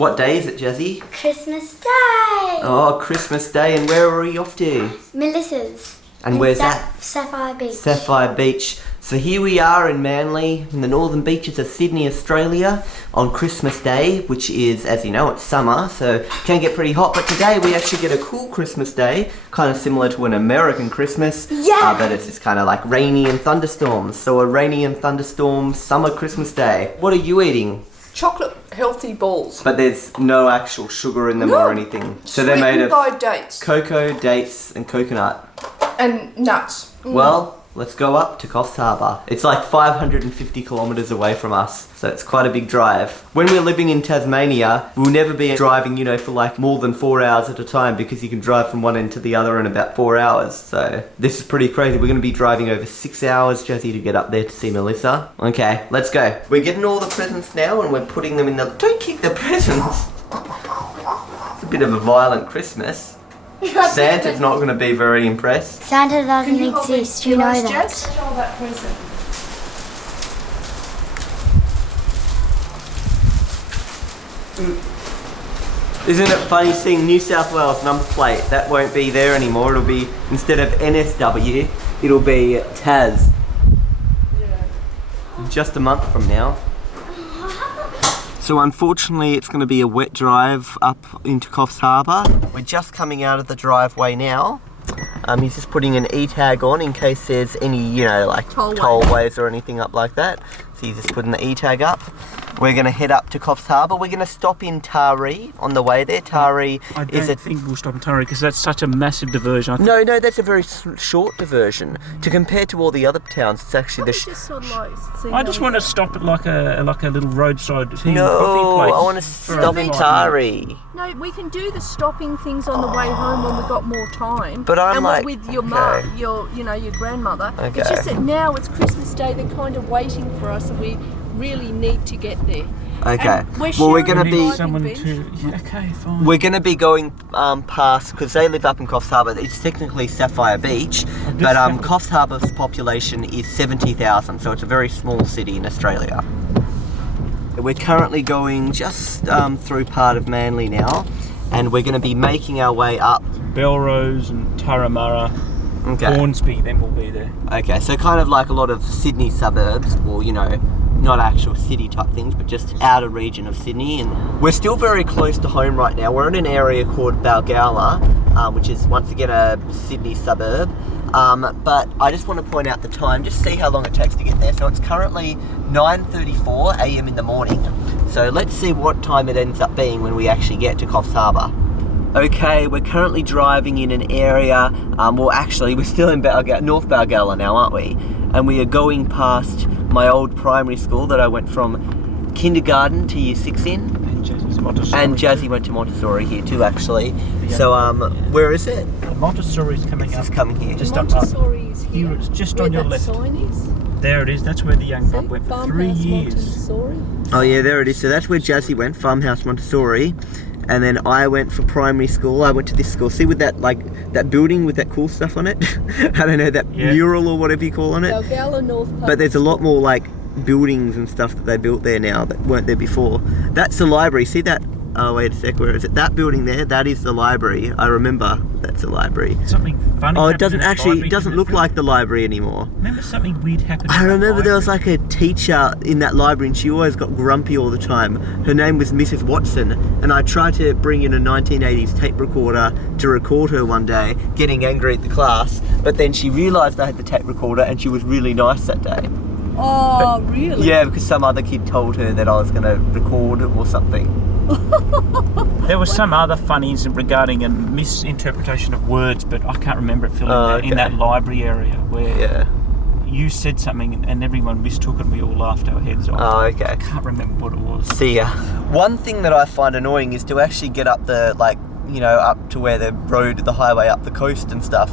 What day is it, Jazzy? Christmas Day. Oh, Christmas Day, and where are we off to? Melissa's. And where's that? Sapphire Beach. Sapphire Beach. So here we are in Manly, in the northern beaches of Sydney, Australia, on Christmas Day, which is, as you know, it's summer, so it can get pretty hot. But today we actually get a cool Christmas day, kind of similar to an American Christmas. Yeah. But it's just kind of like rainy and thunderstorms. So a rainy and thunderstorm summer Christmas Day. What are you eating? Chocolate healthy balls. But there's no actual sugar in them or anything. So they're made of by dates. cocoa, dates, and coconut. And nuts. Well, let's go up to Coffs Harbour. It's like 550 kilometres away from us, so it's quite a big drive. When we're living in Tasmania, we'll never be driving, you know, for like more than 4 hours at a time, because you can drive from one end to the other in about 4 hours. So this is pretty crazy. We're going to be driving over 6 hours, Jazzy, to get up there to see Melissa. Okay, let's go. We're getting all the presents now and we're putting them in the... Don't kick the presents! It's a bit of a violent Christmas. Santa's not going to be very impressed. Santa doesn't exist, you know that. Jess? Hold that present. Isn't it funny seeing New South Wales number plate? That won't be there anymore. It'll be, instead of NSW, it'll be Tas. Yeah. Just a month from now. So unfortunately it's going to be a wet drive up into Coffs Harbour. We're just coming out of the driveway now. He's just putting an E-tag on in case there's any, you know, like tollways or anything up like that. So he's just putting the E-tag up. We're going to head up to Coffs Harbour. We're going to stop in Taree on the way there. Taree is a... I don't think we'll stop in Taree because that's such a massive diversion. No, that's a very short diversion. To compare to all the other towns, it's actually I just want to stop at like a little roadside tea No, coffee place. I want to stop in Taree. No, we can do the stopping things on the way home when we've got more time. But I'm and like, with your okay. mum, your grandmother. Okay. It's just that now it's Christmas Day. They're kind of waiting for us, and we really need to get there. Okay. Well, we're gonna be Okay, fine. We're gonna be going past, because they live up in Coffs Harbour. It's technically Sapphire Beach, but Coffs Harbour's population is 70,000, so it's a very small city in Australia. We're currently going just through part of Manly now, and we're going to be making our way up. Belrose and Turramurra, Hornsby, then we'll be there. Okay, so kind of like a lot of Sydney suburbs, or, you know, not actual city type things, but just outer region of Sydney. And we're still very close to home right now. We're in an area called Balgowlah, which is once again a Sydney suburb. But I just want to point out the time, just see how long it takes to get there. So it's currently 9:34 a.m. in the morning. So let's see what time it ends up being when we actually get to Coffs Harbour. Okay, we're currently driving in an area, well actually we're still in North Balgowlah now, aren't we? And we are going past my old primary school that I went from kindergarten to year 6 in. And Jazzy's Montessori. And Jazzy went to Montessori here too, actually. So, where is it? Montessori's coming up. It's coming here. Just Montessori is here. Here, it's just where on your that left. Sign is. There it is. That's where the young Bob went for 3 Farmhouse years. Montessori. Oh yeah, there it is. So that's where Jazzy went, Farmhouse Montessori. And then I went for primary school. I went to this school. See, with that, like, that building with that cool stuff on it? I don't know, that mural or whatever you call on it. Balgowlah North Pub. But there's a lot more, like, buildings and stuff that they built there now that weren't there before. That's the library. See that? Oh, wait a sec. Where is it? That building there, that is the library. I remember that's the library. Something funny. Oh, it doesn't actually, it doesn't look like the library anymore. Remember something weird happened? I remember there was like a teacher in that library and she always got grumpy all the time. Her name was Mrs. Watson, and I tried to bring in a 1980s tape recorder to record her one day, getting angry at the class, but then she realised I had the tape recorder and she was really nice that day. Oh, really? Yeah, because some other kid told her that I was going to record or something. There was some other funny incident regarding a misinterpretation of words, but I can't remember it, Phil, in that library area where you said something and everyone mistook it and we all laughed our heads off. Oh, okay. I can't remember what it was. See ya. One thing that I find annoying is to actually get up the, like, you know, up to where the road, the highway up the coast and stuff.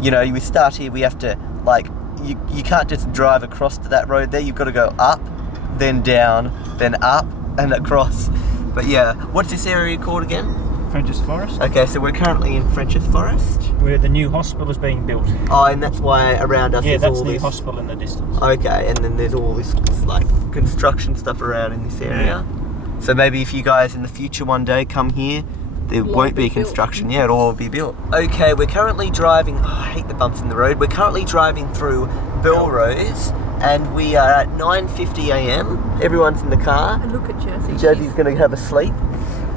You know, we start here, we have to, like, you can't just drive across to that road there. You've got to go up, then down, then up and across. But yeah, what's this area called again? French's Forest. Okay, so we're currently in French's Forest. Where the new hospital is being built. Oh, and that's why around us there's all this... Yeah, that's the hospital in the distance. Okay, and then there's all this, like, construction stuff around in this area. So maybe if you guys in the future one day come here, there won't be construction. Yeah, it'll all be built. Okay, we're currently driving. Oh, I hate the bumps in the road. We're currently driving through Belrose, and we are at 9:50 a.m. Everyone's in the car. And look at Jersey. Josie's going to have a sleep.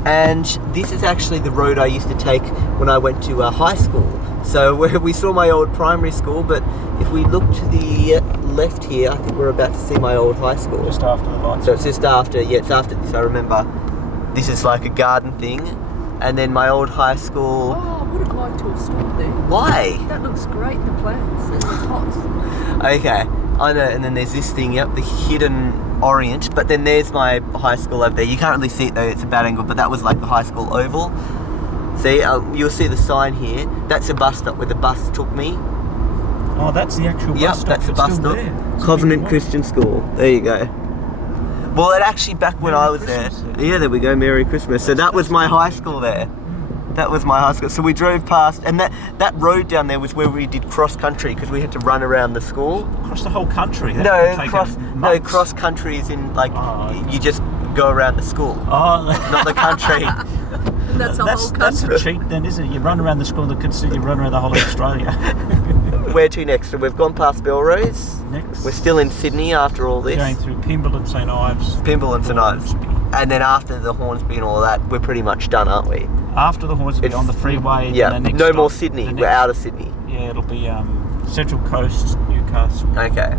And this is actually the road I used to take when I went to high school. So we saw my old primary school, but if we look to the left here, I think we're about to see my old high school. Just after the lights. So it's just after, yeah, it's after this. I remember this is like a garden thing. And then my old high school. Oh, I would have liked to have stopped there. Why? That looks great, the plants and the pots. Okay, I know. And then there's this thing, yep, the hidden Orient. But then there's my high school over there. You can't really see it though, it's a bad angle, but that was like the high school oval. See, you'll see the sign here. That's a bus stop where the bus took me. Oh, that's the actual bus stop. Yep, that's the It's bus still stop. there. It's Covenant been Christian School. There you go. Well, it actually, back when Merry I was Christmas, there. Yeah, there we go, Merry Christmas. So that was my high school there. That was my high school. So we drove past, and that road down there was where we did cross country because we had to run around the school. across the whole country. That No, would take months. cross country is in like Oh, you just go around the school, Oh, not the country. And that's a whole that's country. a cheat then, isn't it? You run around the school that consider you run around the whole of Australia. Where to next? So we've gone past Belrose. Next, We're still in Sydney after all this. going through Pymble and St Ives. Pymble and St Ives. Hornsby. And then after the Hornsby and all that, we're pretty much done, aren't we? After the Hornsby It's- on the freeway. Yeah, the next no stop- more Sydney. the We're next- out of Sydney. Yeah, it'll be Central Coast, Newcastle. Okay.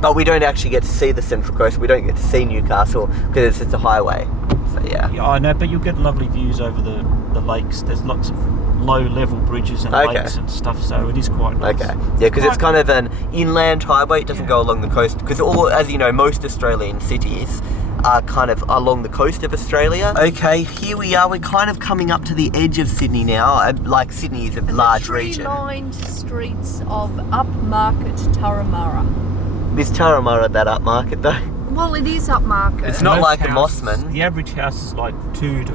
But we don't actually get to see the Central Coast. We don't get to see Newcastle because it's a highway. So yeah. Yeah, I know, but you'll get lovely views over the lakes. There's lots of low-level bridges and Okay. lakes and stuff, so it is quite nice. Okay. Yeah, because it's kind of an inland highway. It doesn't go along the coast. Because as you know, most Australian cities are kind of along the coast of Australia. Okay, here we are. We're kind of coming up to the edge of Sydney now. Like Sydney is a large the region. tree-lined streets of upmarket Turramurra. Is Turramurra that upmarket though? Well, it is upmarket. It's not Most like a houses- Mossman. The average house is like $2 to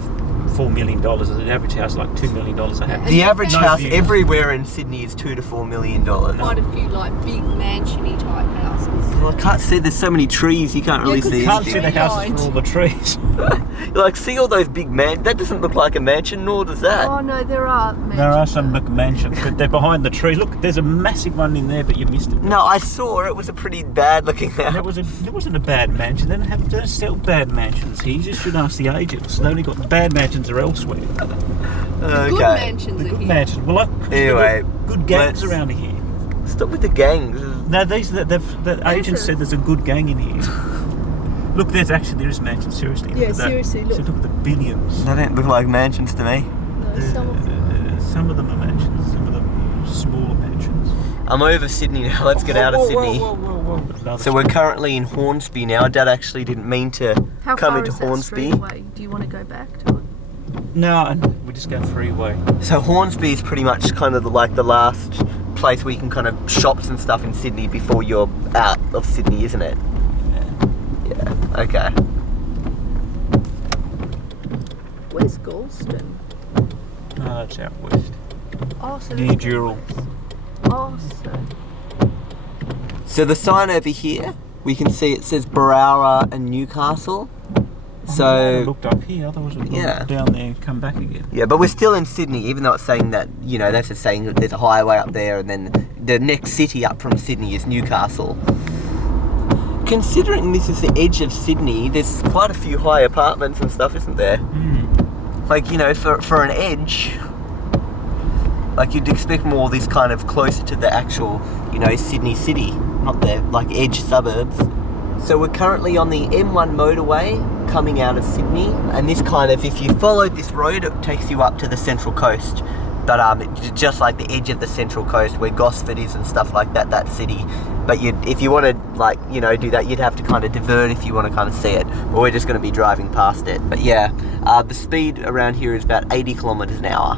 $4 million. The average house is like $2 million a house. The average No house views. everywhere in Sydney is $2 to $4 million. Quite a few like big mansiony type houses. Well, I can't see. There's so many trees. You can't really Yeah, 'cause see You can't see anything. the houses for all the trees. Like, see all those big That doesn't look like a mansion, nor does that. Oh no, there are mansions. There are some McMansions, but they're behind the tree. Look, there's a massive one in there, but you missed it. No, I saw it. Was a pretty bad looking house. There wasn't a bad mansion. They don't sell bad mansions here. You just should ask the agents. They only got bad mansions are elsewhere. Good mansions The are good here. mansions. Well, Anyway, good gangs let's- around here. Stop with the gangs. No, the agent said there's a good gang in here. Look, there is mansions. Seriously. Look Yeah, at that. seriously, look. So look at the billions. They don't look like mansions to me. No, some of them. Some of them are mansions. Some of them are smaller mansions. I'm over Sydney now. Let's get out of Sydney. Whoa. So we're currently in Hornsby now. Dad actually didn't mean to How come far into is that Hornsby. street away? Do you want to go back to it? No, and we just go freeway. So Hornsby is pretty much kind of like the last place where you can kind of shops and stuff in Sydney before you're out of Sydney, isn't it? Yeah. Okay. Where's Galston? No, that's out west. Oh, so Near there's Dural. Oh, so So the sign over here, we can see it says Barara and Newcastle. I So looked up here, otherwise we'd Yeah. go down there and come back again. yeah, but we're still in Sydney, even though it's saying that, you know, that's just saying that there's a highway up there, and then the next city up from Sydney is Newcastle. Considering this is the edge of Sydney, there's quite a few high apartments and stuff, isn't there? Like, you know, for an edge, like you'd expect more of this kind of closer to the actual, you know, Sydney city, not the like edge suburbs. So we're currently on the M1 motorway coming out of Sydney, and this kind of, if you followed this road, it takes you up to the Central Coast. But just like the edge of the Central Coast where Gosford is and stuff like that, that city. But if you want to, like, you know, do that, you'd have to kind of divert if you want to kind of see it. Or we're just going to be driving past it. But yeah, the speed around here is about 80 kilometres an hour.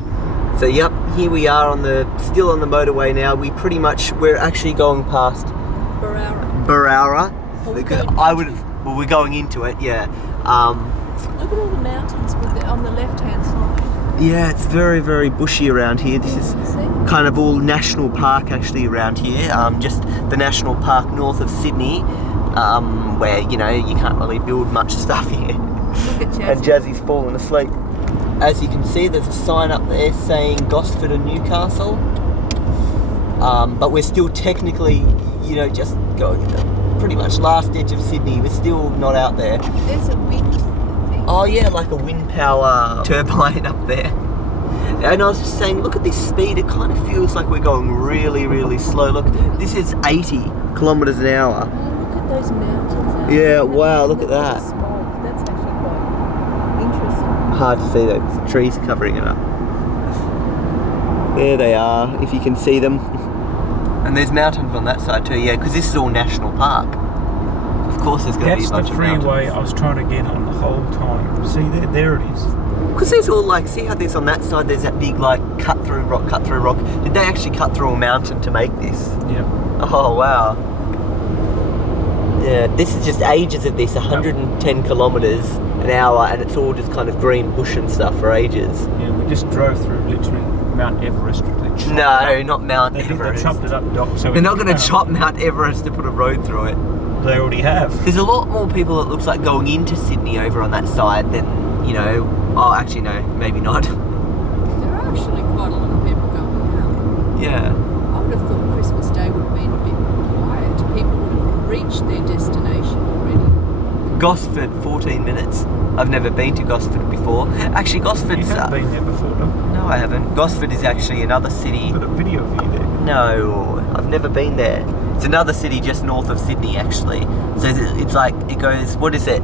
So yep, here we are still on the motorway now. We're actually going past Barara. Barara. Oh, we're Because going we're going into it, yeah. Look at all the mountains on the left-hand side. Yeah, it's very, very bushy around here. This is See? kind of all national park actually around here. Just the national park north of Sydney, where, you know, you can't really build much stuff here. Look, at Jazzy. And Jazzy's fallen asleep. As you can see, there's a sign up there saying Gosford and Newcastle. But we're still technically, you know, just going pretty much last edge of Sydney. We're still not out there. There's a wind thing. Oh yeah, like a wind power turbine up there. And I was just saying, look at this speed. It kind of feels like we're going really, really slow. Look, this is 80 kilometres an hour. Oh, look at those mountains. Out Yeah, there. wow, look at the that. smoke. That's actually quite interesting. Hard to see though, 'cause the trees are covering it up. There they are, if you can see them. And there's mountains on that side too, yeah, because this is all national park. Of course there's going to be a That's bunch the of freeway mountains. I was trying to get on the whole time. See, there it is. Because there's all like, see how there's on that side, there's that big like cut through rock. Did they actually cut through a mountain to make this? Yeah. Oh wow. Yeah, this is just ages of this, 110 kilometres an hour, and it's all just kind of green bush and stuff for ages. Yeah, we just drove through literally Mount Everest. They chopped No, it up. not Mount They Everest. chopped it up, Doc. So They're not going to chop Mount Everest to put a road through it. They already have. There's a lot more people, it looks like, going into Sydney over on that side than, you know, oh, actually, no, maybe not. There are actually quite a lot of people going out. Yeah. I would have thought Christmas Day would have been a bit quiet. People would have reached their destination already. Gosford, 14 minutes. I've never been to Gosford before. Actually, Gosford's... You haven't been there before, Doc. No, I haven't. Gosford is actually another city. Got a video of you there. No, I've never been there. It's another city just north of Sydney, actually. So it's like, it goes, what is it?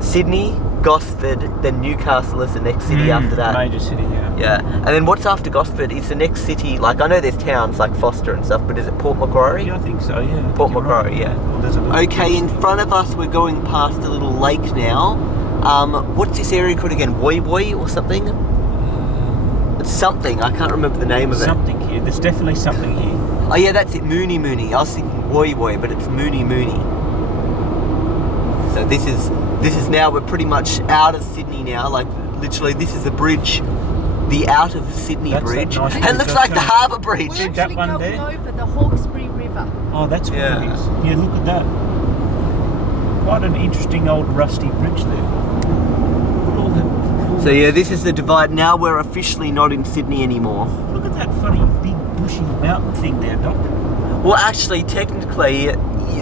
Sydney, Gosford, then Newcastle is the next city after that. Major city, yeah. Yeah, and then what's after Gosford is the next city, like I know there's towns like Foster and stuff, but is it Port Macquarie? Yeah, I think so, yeah. Port You're Macquarie, right. yeah. Well, there's a little Okay, in front of us we're going past a little lake now. What's this area called again? Woi Woi or something? It's something, I can't remember the name of it. something here. There's definitely something here. Oh yeah, that's it, Mooney Mooney. I was thinking Woi Woi, but it's Mooney Mooney. So this is now, we're pretty much out of Sydney now, like literally this is the bridge, the out of Sydney That's that bridge. nice And bridge, it looks I'll like the tell you. harbour bridge. We're that actually one going there? over the Hawkesbury River. Oh, that's what Yeah. it is. Yeah, look at that. Quite an interesting old rusty bridge there. Look at all that. So yeah, this is the divide. Now we're officially not in Sydney anymore. Look at that funny big bushy mountain thing there, Doc. Well, actually, technically,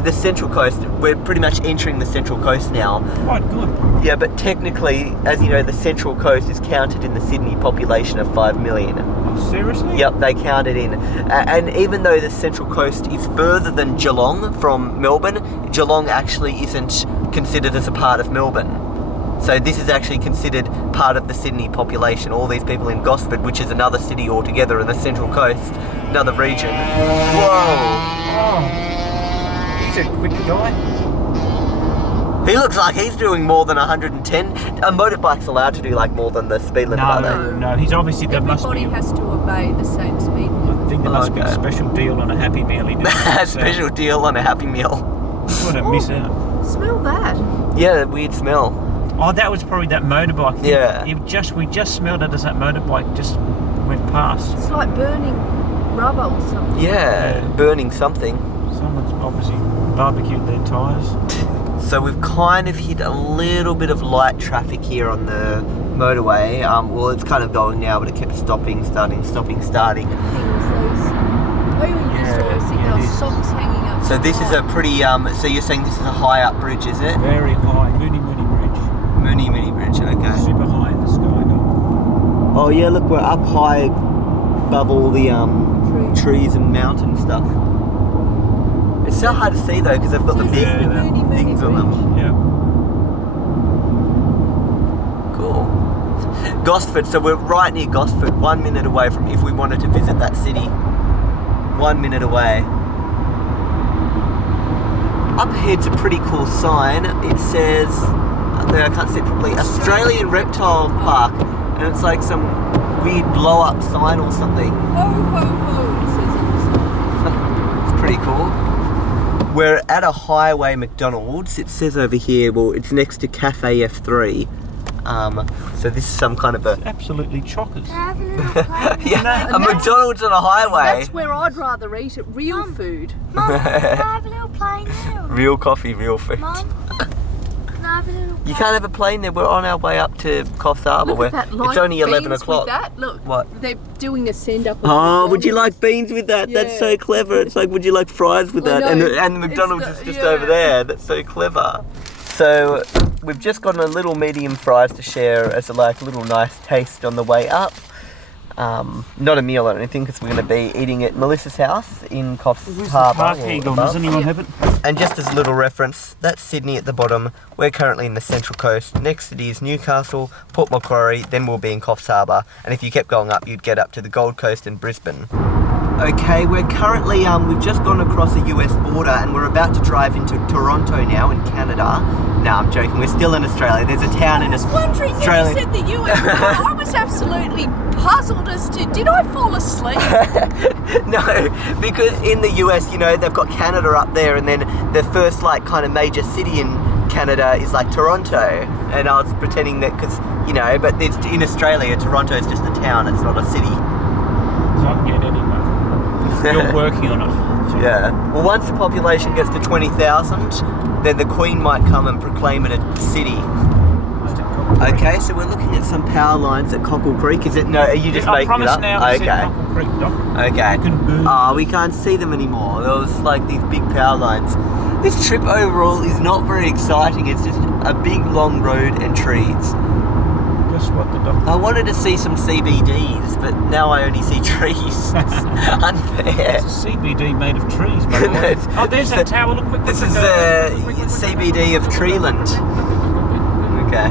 the Central Coast, we're pretty much entering the Central Coast now. Quite good. Yeah, but technically, as you know, the Central Coast is counted in the Sydney population of 5 million. Oh, seriously? Yep, they count it in. And even though the Central Coast is further than Geelong from Melbourne, Geelong actually isn't considered as a part of Melbourne. So this is actually considered part of the Sydney population. All these people in Gosford, which is another city altogether in the Central Coast, another region. Whoa! Oh. He's a quick guy. He looks like he's doing more than 110. A motorbike's allowed to do like more than the speed limit, are they? No, he's obviously, there must Everybody be, has to obey the same speed limit. I think there must be a Okay. special deal on a Happy Meal. He did A special deal on a Happy Meal. What a miss out. Smell that. Yeah, that weird smell. Oh, that was probably that motorbike thing. Yeah. We just smelled it as that motorbike just went past. It's like burning rubber or something. Yeah, Yeah. burning something. Someone's obviously barbecued their tyres. So we've kind of hit a little bit of light traffic here on the motorway. Well, it's kind of going now, but it kept stopping, starting. Things, those. Oh, you used to always see Yeah, it those is. socks hanging up. So this is a pretty, so you're saying this is a high up bridge, is it? Very high. Mooney Bridge. Mooney Bridge, okay. Super high in the sky, Doc. Oh yeah, look, we're up high above all the trees and mountain stuff. It's so hard to see though, because they've got the big Yeah, Mooney things on them. Yeah. Cool. Gosford, so we're right near Gosford, 1 minute away from, if we wanted to visit that city. 1 minute away. Up ahead's a pretty cool sign. It says, up there I can't see it properly, Australian Reptile Park. And it's like some weird blow up sign or something. Ho, ho, ho, it says on the side. It's pretty cool. We're at a highway McDonald's. It says over here, well, it's next to Cafe F3. So this is some kind of a... Absolutely chockers. Have a little play. Yeah, a McDonald's on a highway. That's where I'd rather eat it. Real food. Mum, can I have a little play now? Real coffee, real food. Mum, can I have a little You can't have a plane there. We're on our way up to Coffs Harbour. Look at that light It's only 11 beans o'clock. With that. Look, What? they're doing a send up. Oh, would you like beans with that? Yeah. That's so clever. It's like, would you like fries with I that? And know. the McDonald's It's is just yeah. over there. That's so clever. So we've just gotten a little medium fries to share as a little nice taste on the way up. Not a meal or anything, because we're going to be eating at Melissa's house in Coffs Harbour. Park Eagle, does anyone have it? And just as a little reference, that's Sydney at the bottom. We're currently in the Central Coast. Next city is Newcastle, Port Macquarie, then we'll be in Coffs Harbour. And if you kept going up, you'd get up to the Gold Coast and Brisbane. Okay, we're currently, we've just gone across the US border and we're about to drive into Toronto now in Canada. No, I'm joking, we're still in Australia. There's a town in Australia. Wondering when you said the US. I was absolutely puzzled as to, did I fall asleep? No, because in the US, you know, they've got Canada up there, and then the first kind of major city in Canada is Toronto. And I was pretending that because, you know, but it's in Australia, Toronto is just a town, it's not a city. Not yet, anyway. You're working on it. Yeah. Well, once the population gets to 20,000, then the Queen might come and proclaim it a city. Okay, so we're looking at some power lines at Cockle Creek. Is it? No, are you just I making promise it up? now. Okay. Cockle Creek, Doc. Okay. You can Google. Oh, we can't see them anymore. There was these big power lines. This trip overall is not very exciting. It's just a big long road and trees. Guess what the doctor... I wanted to see some CBDs, but now I only see trees. It's unfair. It's a CBD made of trees, by the way. Oh, there's that tower. Look quick. This is CBD of Treeland. Okay.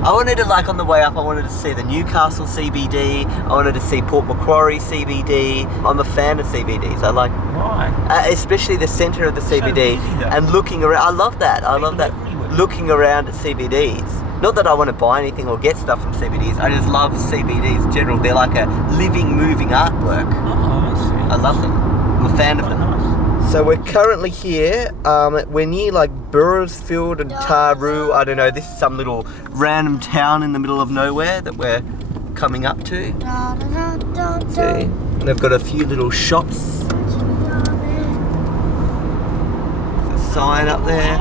I wanted to, on the way up, I wanted to see the Newcastle CBD. I wanted to see Port Macquarie CBD. I'm a fan of CBDs. I like... Why? Especially the centre of the CBD. busy, though. And looking around. I love that. I love that. everywhere. Looking around at CBDs. Not that I want to buy anything or get stuff from CBDs. I just love CBDs in general. They're like a living, moving artwork. Oh, I see. I love them. I'm a fan of them. Nice. So we're currently here, we're near Burrisfield and Taru. I don't know, this is some little random town in the middle of nowhere that we're coming up to. See, and they've got a few little shops. There's a sign up there.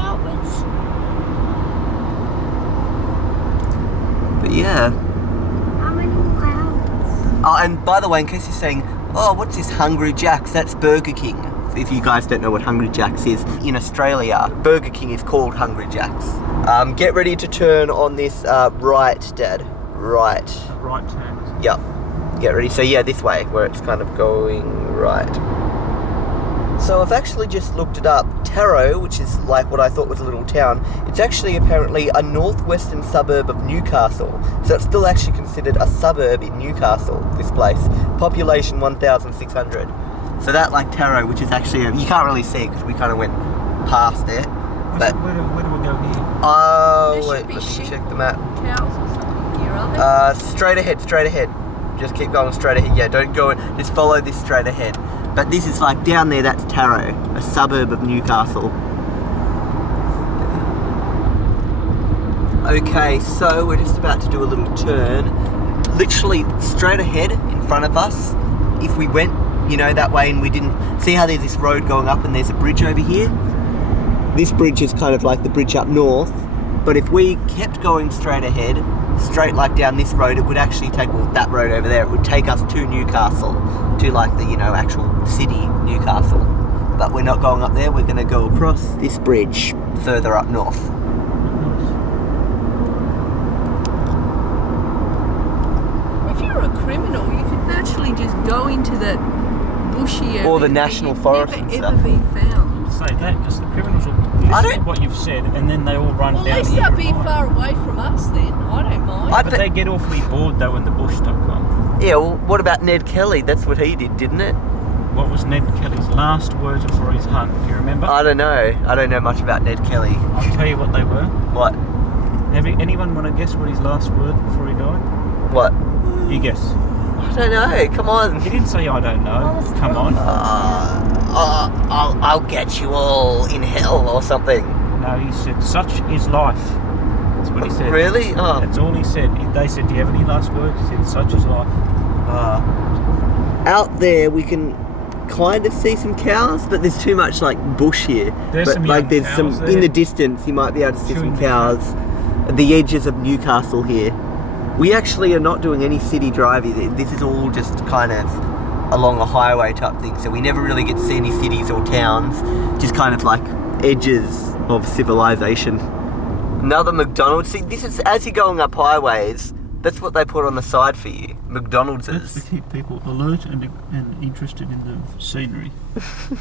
But yeah. How many clouds? Oh, and by the way, in case you're saying, oh, what's this Hungry Jack's? That's Burger King. If you guys don't know what Hungry Jack's is, in Australia, Burger King is called Hungry Jack's. Get ready to turn on this right, Dad. Right. Right turn. Yep. Get ready. So yeah, this way, where it's kind of going right. So I've actually just looked it up. Tarot, which is what I thought was a little town, it's actually apparently a northwestern suburb of Newcastle. So it's still actually considered a suburb in Newcastle, this place. Population 1,600. So that Tarot, which is actually, you can't really see it because we kind of went past it. But Where do we go here? oh, There wait, should be let me sheep. check the map. Cows or something here, are they? Straight ahead. Just keep going straight ahead. Yeah, don't go, just follow this straight ahead. But this is down there, that's Tarot, a suburb of Newcastle. Okay, so we're just about to do a little turn. Literally straight ahead in front of us. If we went, that way and we didn't... See how there's this road going up and there's a bridge over here? This bridge is kind of like the bridge up north. But if we kept going straight ahead, straight down this road, it would actually take, that road over there, it would take us to Newcastle, to the, actual city, Newcastle. But we're not going up there, we're going to go across this bridge further up north. If you're a criminal, you could virtually just go into that bushy area. Or the national forest and never stuff. ever be found. Say that, because the criminals will listen to what you've said, and then they all run Well, down at least here. they'll be and hide. far away from us then. I don't mind. I But bet- they get awfully bored, though, in the bush.com. Yeah, well, what about Ned Kelly? That's what he did, didn't it? What was Ned Kelly's last words before his hunt? Do you remember? I don't know. I don't know much about Ned Kelly. I'll tell you what they were. What? Anyone want to guess what his last word before he died? What? You guess. I don't know. Come on. He didn't say, I don't know. Come on. I'll get you all in hell or something. No, he said, such is life. That's what he said. Really? Oh. That's all he said. They said, do you have any last words? He said, such is life. Out there we can kind of see some cows, but there's too much like bush here. There's but some like young there's cows some there. in the distance. You might be able to see Chewing some cows at the edges of Newcastle here. We actually are not doing any city driving. This is all just kind of along a highway type thing. So we never really get to see any cities or towns. Just kind of like edges of civilization. Another McDonald's. See, this is as you're going up highways. That's what they put on the side for you. McDonald's. To keep people alert and interested in the scenery.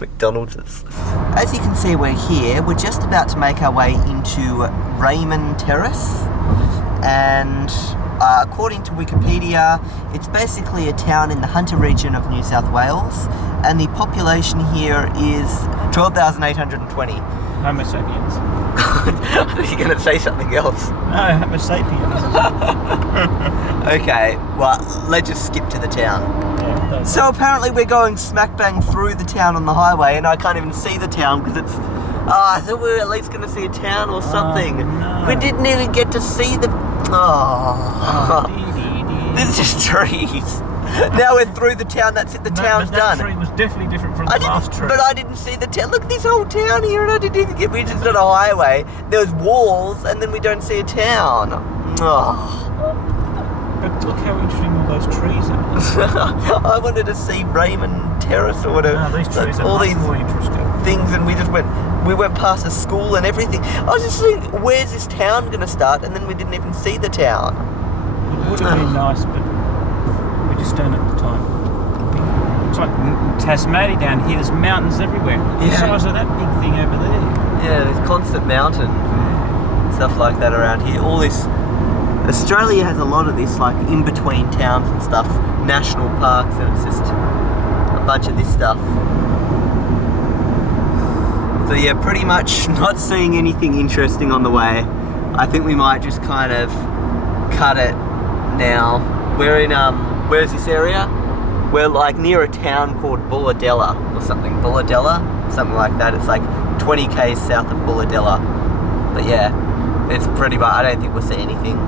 McDonald's. As you can see, we're here. We're just about to make our way into Raymond Terrace, and according to Wikipedia, it's basically a town in the Hunter region of New South Wales, and the population here is 12,820. Homo sapiens. Are you going to say something else? No, Homo sapiens. Okay, well, let's just skip to the town. Yeah, So apparently we're going smack bang through the town on the highway, and I can't even see the town because it's... I thought we were at least going to see a town or something. no. We didn't even get to see the... There's just trees. Now we're through the town, that's it, the town's that done. tree was definitely different from the last tree. But I didn't see the town. Look at this whole town here, and I didn't even get... We're just on a highway. There's walls, and then we don't see a town. Oh. But look how interesting all those trees are. I wanted to see Raymond Terrace or whatever. No, these trees all are much these more interesting. things, and we went past a school and everything. I was just thinking, where's this town going to start? And then we didn't even see the town. It would have been nice, but we just don't have the time. It's like Tasmania down here. There's mountains everywhere. The Yeah. size of that big thing over there. Yeah, there's constant mountain stuff like that around here. All this... Australia has a lot of this, like, in between towns and stuff. National parks, and it's just a bunch of this stuff. So yeah, pretty much not seeing anything interesting on the way. I think we might just kind of cut it now. We're in, where's this area? We're like near a town called Bulladella or something. Bulladella? Something like that. It's like 20 k's south of Bulladella. But yeah, it's pretty much, I don't think we'll see anything.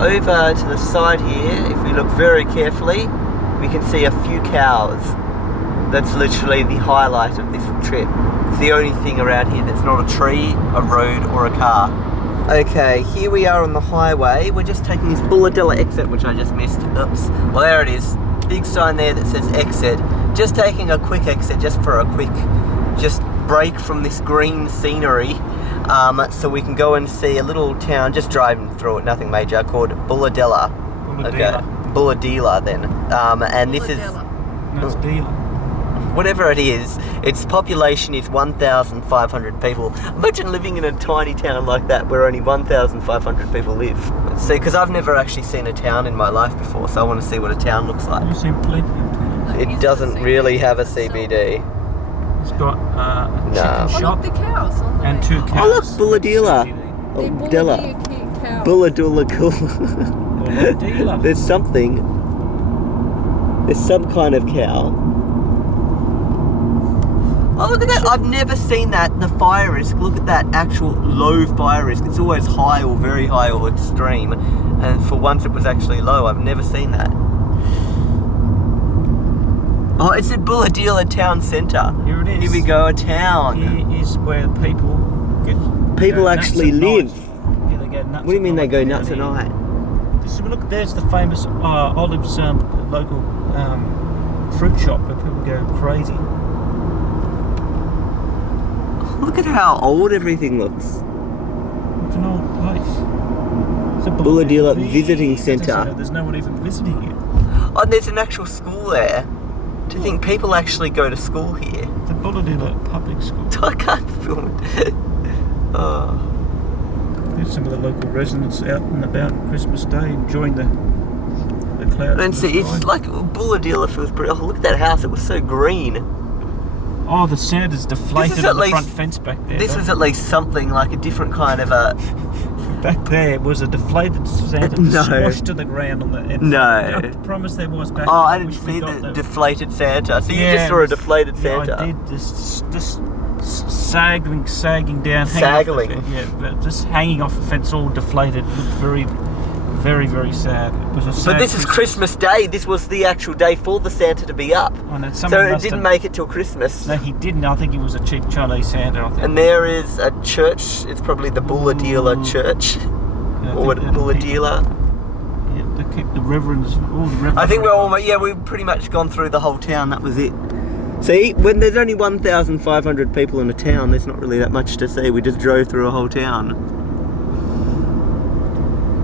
Over to the side here, if we look very carefully, we can see a few cows. That's literally the highlight of this trip. It's the only thing around here that's not a tree, a road, or a car. Okay, here we are on the highway. We're just taking this Bulladella exit, which I just missed. Oops. Well, there it is. Big sign there that says exit. Just taking a quick exit, just for a quick, just break from this green scenery. So we can go and see a little town, just driving through it, nothing major, called Bulladella. Okay. Bulladella then. And this is... No, it's Dealer. Whatever it is, its population is 1,500 people. Imagine living in a tiny town like that where only 1,500 people live. See, because I've never actually seen a town in my life before, so I want to see what a town looks like. You've seen plenty of towns. It doesn't really have a CBD. It's got a No. chicken Oh, shop look, the cows on the and way. 2 cows. Oh look, Bulladella. They're Oh, Della. Bulladella cows. Bulladula. Bulladella. There's something. There's some kind of cow. Oh, look at that. I've never seen that. The fire risk. Look at that actual low fire risk. It's always high or very high or extreme. And for once it was actually low. I've never seen that. Oh, it's at Bulladella Town Centre. Here it is. Here we go, a town. Here is where people get... People go nuts actually at live. night. Yeah, they go nuts. What do you mean they go nuts at at night? So look, there's the famous Olives local fruit shop where people go crazy. Look at how old everything looks. It's an old place. It's a Bulladella Visiting Centre. There's no one even visiting it. Oh, there's an actual school there. Do you think people actually go to school here? The Bulladella Public School. I can't film it. Oh. There's some of the local residents out and about Christmas Day enjoying the clouds. And see, it's like Bulladella feels pretty. Oh, look at that house. It was so green. Oh, the sound is deflated at on the least- front fence back there. This was at least something like a different kind of a. Back there was a deflated Santa No. squashed to the ground on the end. No. I promise there was back Oh, there. I didn't wish we see got the those. deflated Santa. So you Yeah, just saw it a was- deflated Yeah, Santa. I did. Just sagging down. Hanging off the Saggling? fence. Yeah, but just hanging off the fence, all deflated. Looked very, Very, very sad. It was a sad But this is Christmas Day. This was the actual day for the Santa to be up. Oh, no, So it didn't make it till Christmas. No, he didn't. I think he was a cheap Chinese Santa, I think. And there is a church. It's probably the Bulladila Church. Yeah, Or Bulladila. Yeah, the reverends, all the reverends. I think we've pretty much gone through the whole town. That was it. See, when there's only 1,500 people in a town, there's not really that much to see. We just drove through a whole town.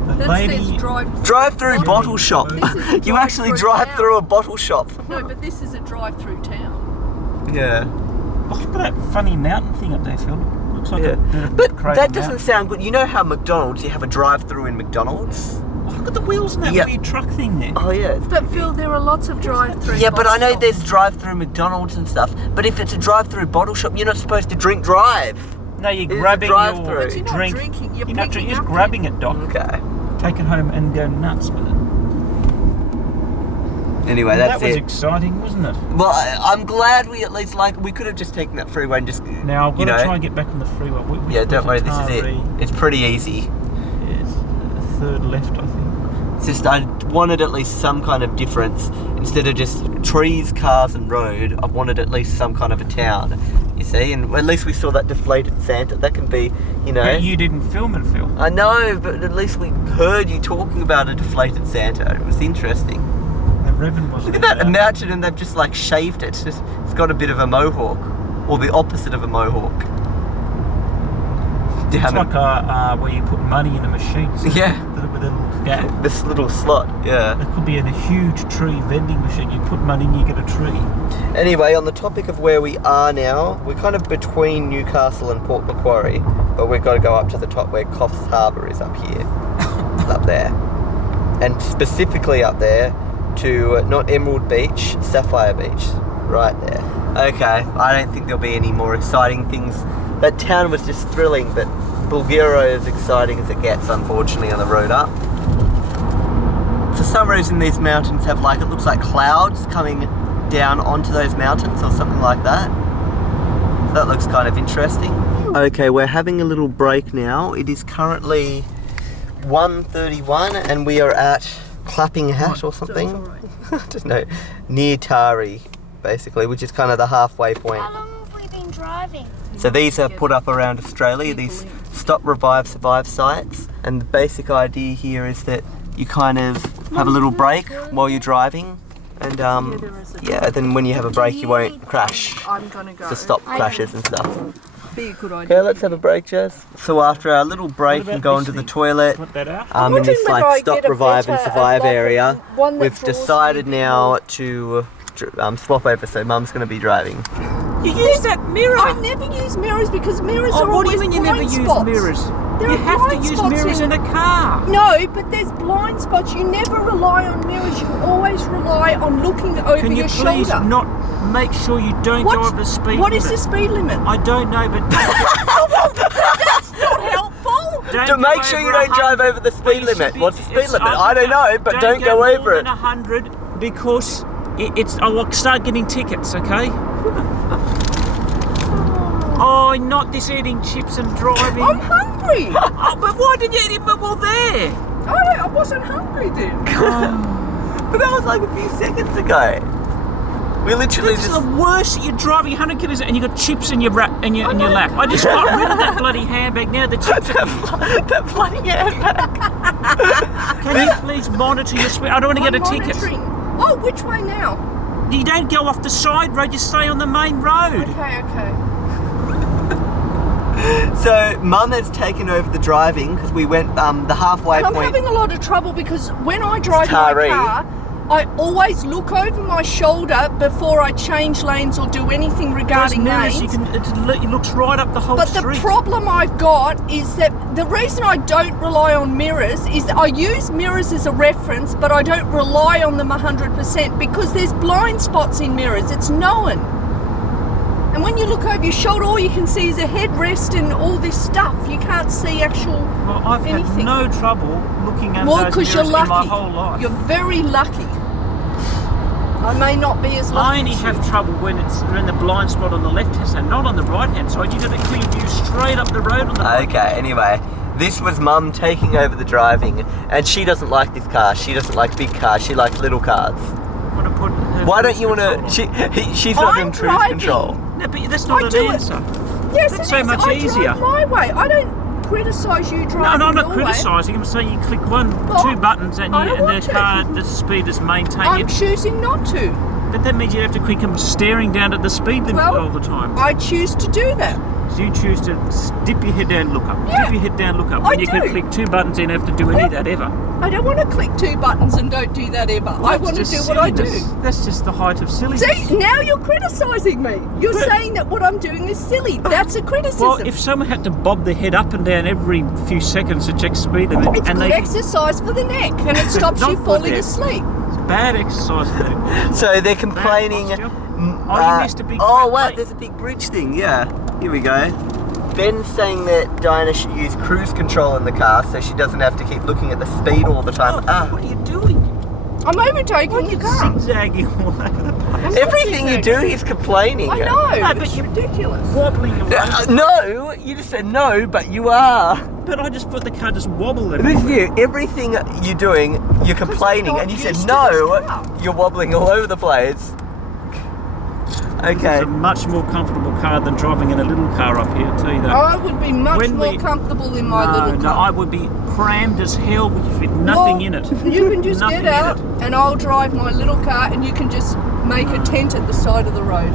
The That says lady, Drive-through bottle shop. This is a You actually drive-through drive town. through a bottle shop. No, but this is a drive-through town. Yeah. oh, look at that funny mountain thing up there, Phil. Looks like Yeah. a bit of But crazy that doesn't mountain. sound good. You know how McDonald's, you have a drive-through in McDonald's? Oh, look at the wheels and that Yeah. weird truck thing there. Oh yeah. But Phil, there are lots of drive-through. Yeah, but I know bottle there's shops. drive-through McDonald's and stuff. But if it's a drive-through bottle shop, you're not supposed to drive. No, you're It is a grabbing drive-through. your But you're not drink. drinking, you're not picking drinking, you're up just grabbing it, Doc. Okay. Take it home and go nuts with it. Anyway, That that's was it. exciting, wasn't it? Well, I'm glad we at least we could have just taken that freeway and just. Now I've got you know, to try and get back on the freeway. Yeah, don't worry. This is it. Atari. It's pretty easy. It's third left, I think. It's just I wanted at least some kind of difference instead of just trees, cars, and road. I wanted at least some kind of a town. You see, and at least we saw that deflated Santa. That can be, you know. But you didn't film it, Phil. I know, but at least we heard you talking about a deflated Santa. It was interesting. The Reverend wasn't. Look at that mountain, and they've just like shaved it. It's got a bit of a mohawk, or the opposite of a mohawk. It's like where you put money in a machine. So Yeah. With a little gap. This little slot, yeah. It could be in a huge tree vending machine. You put money in, you get a tree. Anyway, on the topic of where we are now, we're kind of between Newcastle and Port Macquarie, but we've got to go up to the top where Coffs Harbour is up here, up there, and specifically up there to not Emerald Beach, Sapphire Beach, right there. Okay, I don't think there'll be any more exciting things. That town was just thrilling, but Bulgaria is exciting as it gets, unfortunately, on the road up. For some reason, these mountains have it looks like clouds coming down onto those mountains or something like that. So that looks kind of interesting. Okay, we're having a little break now. It is currently 1:31 and we are at Clapping Hat or something. I don't know. Near Tari, basically, which is kind of the halfway point. How long have we been driving? So these are put up around Australia, these stop, revive, survive sites. And the basic idea here is that you kind of have a little break while you're driving. And then when you have a break, you won't crash. I'm gonna go. To stop crashes and stuff. Be a good idea. Okay, let's have a break, Jazz. So after our little break and going to the toilet, Put that out. in this stop, revive and survive area, we've decided now to swap over, so Mum's going to be driving. You use that mirror. I never use mirrors because mirrors are what do always you mean you never blind use spots. mirrors? There You are have to blind use spots mirrors in a car. No, but there's blind spots. You never rely on mirrors. You always rely on looking over Can you your please shoulder. not make sure you don't go over the speed What limit? is the speed limit? I don't know, but That's not helpful. don't To go make sure over you don't drive 100. over the speed But limit. you What's the speed it's limit? over I don't know, but don't go over more it. than 100 because I will start getting tickets, okay? Oh, not this eating chips and driving. I'm hungry. Oh, but why didn't you eat it while there? I wasn't hungry then. But that was like a few seconds ago. We literally This is just... the worst. You're driving 100 kilos and you got chips in your in your lap. I just got rid of that bloody handbag. Now the chips are... that bloody handbag. Can you please monitor your speed? I don't want to get a ticket. Monitoring. Oh, which way now? You don't go off the side road. You stay on the main road. Okay. So Mum has taken over the driving because we went the halfway And I'm point. having a lot of trouble because when I drive my Tari. car, I always look over my shoulder before I change lanes or do anything Those regarding mirrors, lanes. it looks right up the whole But street. the problem I've got is that the reason I don't rely on mirrors is that I use mirrors as a reference, but I don't rely on them 100% because there's blind spots in mirrors. It's known. And when you look over your shoulder, all you can see is a headrest and all this stuff. You can't see actual Well, I've had anything. no trouble looking at Well, those because mirrors you're in my lucky. whole life. You're very lucky. I may not be as lucky. I only as you. have trouble when it's in the blind spot on the left hand side, not on the right hand side. You got a clear view straight up the road on the right. Okay, anyway, This was Mum taking over the driving, and she doesn't like this car. She doesn't like big cars. She likes little cars. Why don't you want to? She's not in cruise control. No, but that's not an answer. Yes, That's it so is. much I easier. drive my way. I don't criticise you driving No, I'm not your way. criticising. I'm saying you click two buttons and I don't want the to. car, the speed is maintained. I'm choosing not to. But that means you have to click them staring down at the speed limit Well, all the time. I choose to do that. So you choose to dip your head down, look up. Yeah. Dip your head down, look up. I When you can do. click two buttons, you don't have to do any of that ever. I don't want to click two buttons and don't do that ever. I want to do what I do. That's just the height of silliness. See, now you're criticising me. You're saying that what I'm doing is silly. That's a criticism. Well, if someone had to bob their head up and down every few seconds to check speed limit, it's and good they exercise for the neck and it stops not you good falling there. asleep. It's bad exercise for that. So they're complaining. Bad posture. You missed a big Oh, fat wait, mate. there's a big bridge thing. Yeah, here we go. Ben's saying that Diana should use cruise control in the car so she doesn't have to keep looking at the speed all the time. What are you doing? I'm overtaking the car. Zigzagging all over the place. Everything you do, he's complaining. I know, No, but it's you're ridiculous. Wobbling around. No, you just said no, but you are. But I just thought the car just wobbled This is everywhere. you. Everything you're doing, you're complaining, not and you said used to no. this car. You're wobbling all over the place. Okay. It's a much more comfortable car than driving in a little car up here, I'll tell you that. I would be much When more we- comfortable in my little No, car. I would be crammed as hell with nothing in it. You can just Nothing get out in it. and I'll drive my little car and you can just make a tent at the side of the road.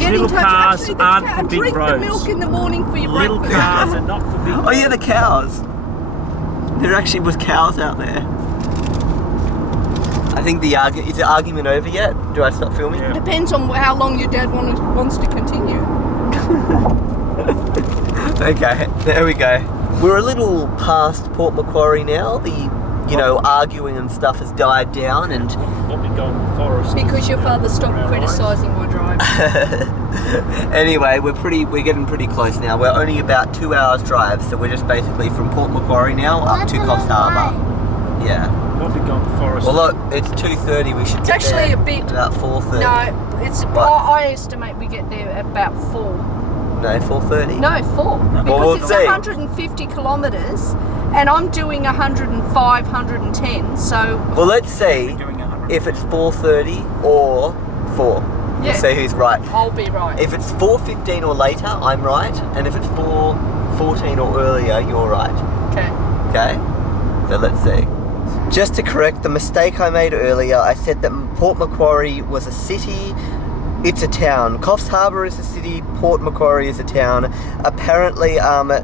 Get Little in touch. cars Actually, the aren't cow- for big drink roads. the milk in the morning for your Little breakfast. cars are not for big Oh yeah, the cows. There actually was cows out there. I think is the argument over yet? Do I stop filming? Yeah. Depends on how long your dad wants to continue. Okay, there we go. We're a little past Port Macquarie now. The arguing and stuff has died down, and What we go in the forest. Because your father stopped Around criticising my driving. anyway, we're getting pretty close now. We're only about 2 hours drive, so we're just basically from Port Macquarie now up That's to a Coffs long Harbour. way. Yeah. What we go in the forest. Well, look, it's 2:30. We should. It's get actually there a bit- about 4:30. No, it's. I estimate we get there at about 4. No, 4:30. No, 4. Because we'll it's see. 150 kilometres and I'm doing 105, 110. So Well, let's see We're doing 100. if it's 4:30 or 4. Yeah. We'll see who's right. I'll be right. If it's 4:15 or later, I'm right, and if it's 4:14 or earlier, you're right. Okay. Okay? So let's see. Just to correct the mistake I made earlier, I said that Port Macquarie was a city. It's a town. Coffs Harbour is a city, Port Macquarie is a town. Apparently,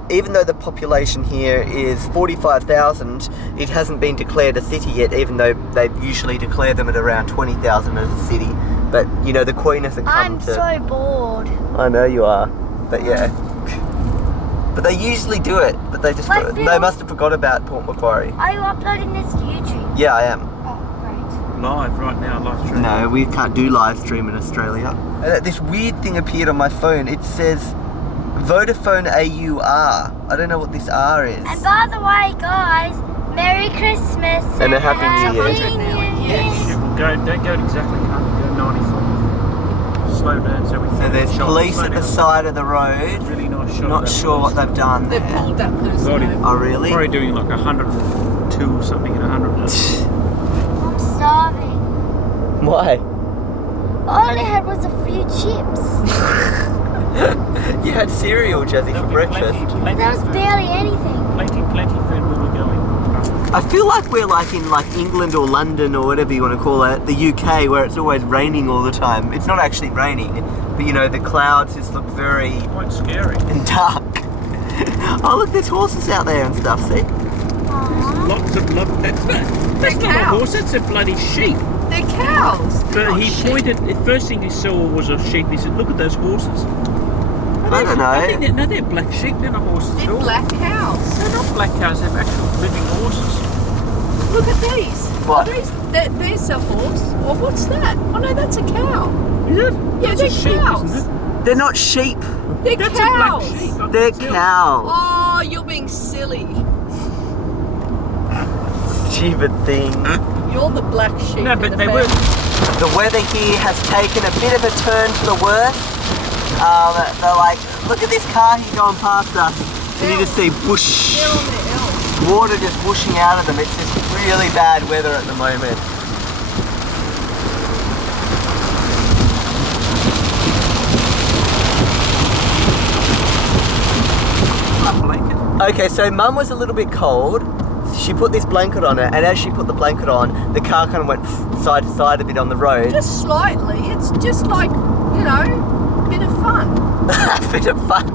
even though the population here is 45,000, it hasn't been declared a city yet, even though they usually declare them at around 20,000 as a city. But, the Queen hasn't come I'm to... so bored. I know you are, but yeah. But they usually do it, but they just... But They Phil- must have forgot about Port Macquarie. Are you uploading this to YouTube? Yeah, I am. Oh, great. Live right now, live stream. No, we can't do live stream in Australia. This weird thing appeared on my phone. It says Vodafone AUR. I don't know what this R is. And by the way, guys, Merry Christmas And a Happy New Year. Happy New Year. Yeah, well, don't go exactly 100, go 95. Slow down so we So there's shot, police slow at the down. side of the road. Really nice shot. Not of that sure what they've done They've there. pulled that person Got him. over. Oh, really? Probably doing like 102 or something in 100. I'm starving. Why? All I had was a few chips. You had cereal, Jazzy, for breakfast. That was barely anything. Plenty food where we're going. I feel like we're like in England or London or whatever you want to call it, the UK, where it's always raining all the time. It's not actually raining, but the clouds just look very Quite scary. dark. Oh look, there's horses out there and stuff, see? Aww. That's not a horse, that's a bloody sheep. They're cows. They're But not he sheep. pointed, the first thing he saw was a sheep. He said, look at those horses. I don't I think know. they're black sheep, they're not horses at They're all. black cows. They're not black cows, they're actual living horses. Look at these. What? There's a horse. Or what's that? Oh no, that's a cow. Is it? Yeah, That's they're a sheep, cows. isn't it? They're not sheep. They're That's cows. a black sheep. I They're can tell. cows. Oh, you're being silly. Stupid thing. You're the black sheep. No, in but the they family. were. The weather here has taken a bit of a turn for the worse. They're like, look at this car here going past us. And you just see bush, They're on their L. water just whooshing out of them. It's just really bad weather at the moment. Okay, so Mum was a little bit cold. She put this blanket on her, and as she put the blanket on, the car kind of went side to side a bit on the road. Just slightly. It's just like, you know, a bit of fun. A bit of fun.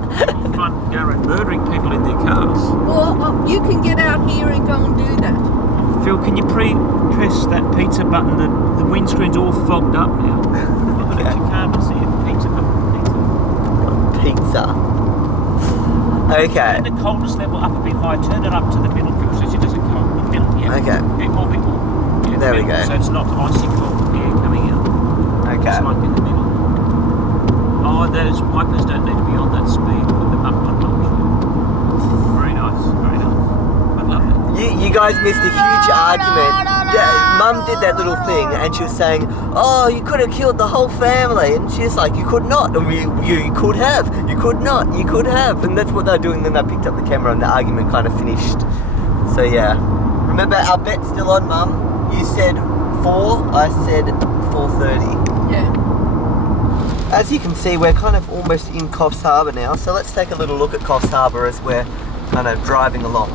Fun going murdering people in their cars. Well, you can get out here and go and do that. Phil, can you press that pizza button? The windscreen's all fogged up now. Okay. You can't see it. Pizza button. Pizza. Okay. And the coldest level up a bit high. Turn it up to the middle, Phil, so she doesn't come in the middle. Yeah. Okay. Bit more. Yeah, There we middle, go. So it's not icy cold air coming out. Okay. It's like in the middle. Oh, those wipers don't need to be on that speed. Put them up one notch. Very nice. Very nice. I love it. You guys missed a huge argument. Mum did that little thing, and she was saying, "Oh, you could have killed the whole family," and she's like, "You could not. And you could have. You could not. You could have." And that's what they're doing. Then they picked up the camera, and the argument kind of finished. So yeah. Remember, our bet's still on, Mum. You said 4. I said 4:30. Yeah. As you can see, we're kind of almost in Coffs Harbour now. So let's take a little look at Coffs Harbour as we're kind of driving along.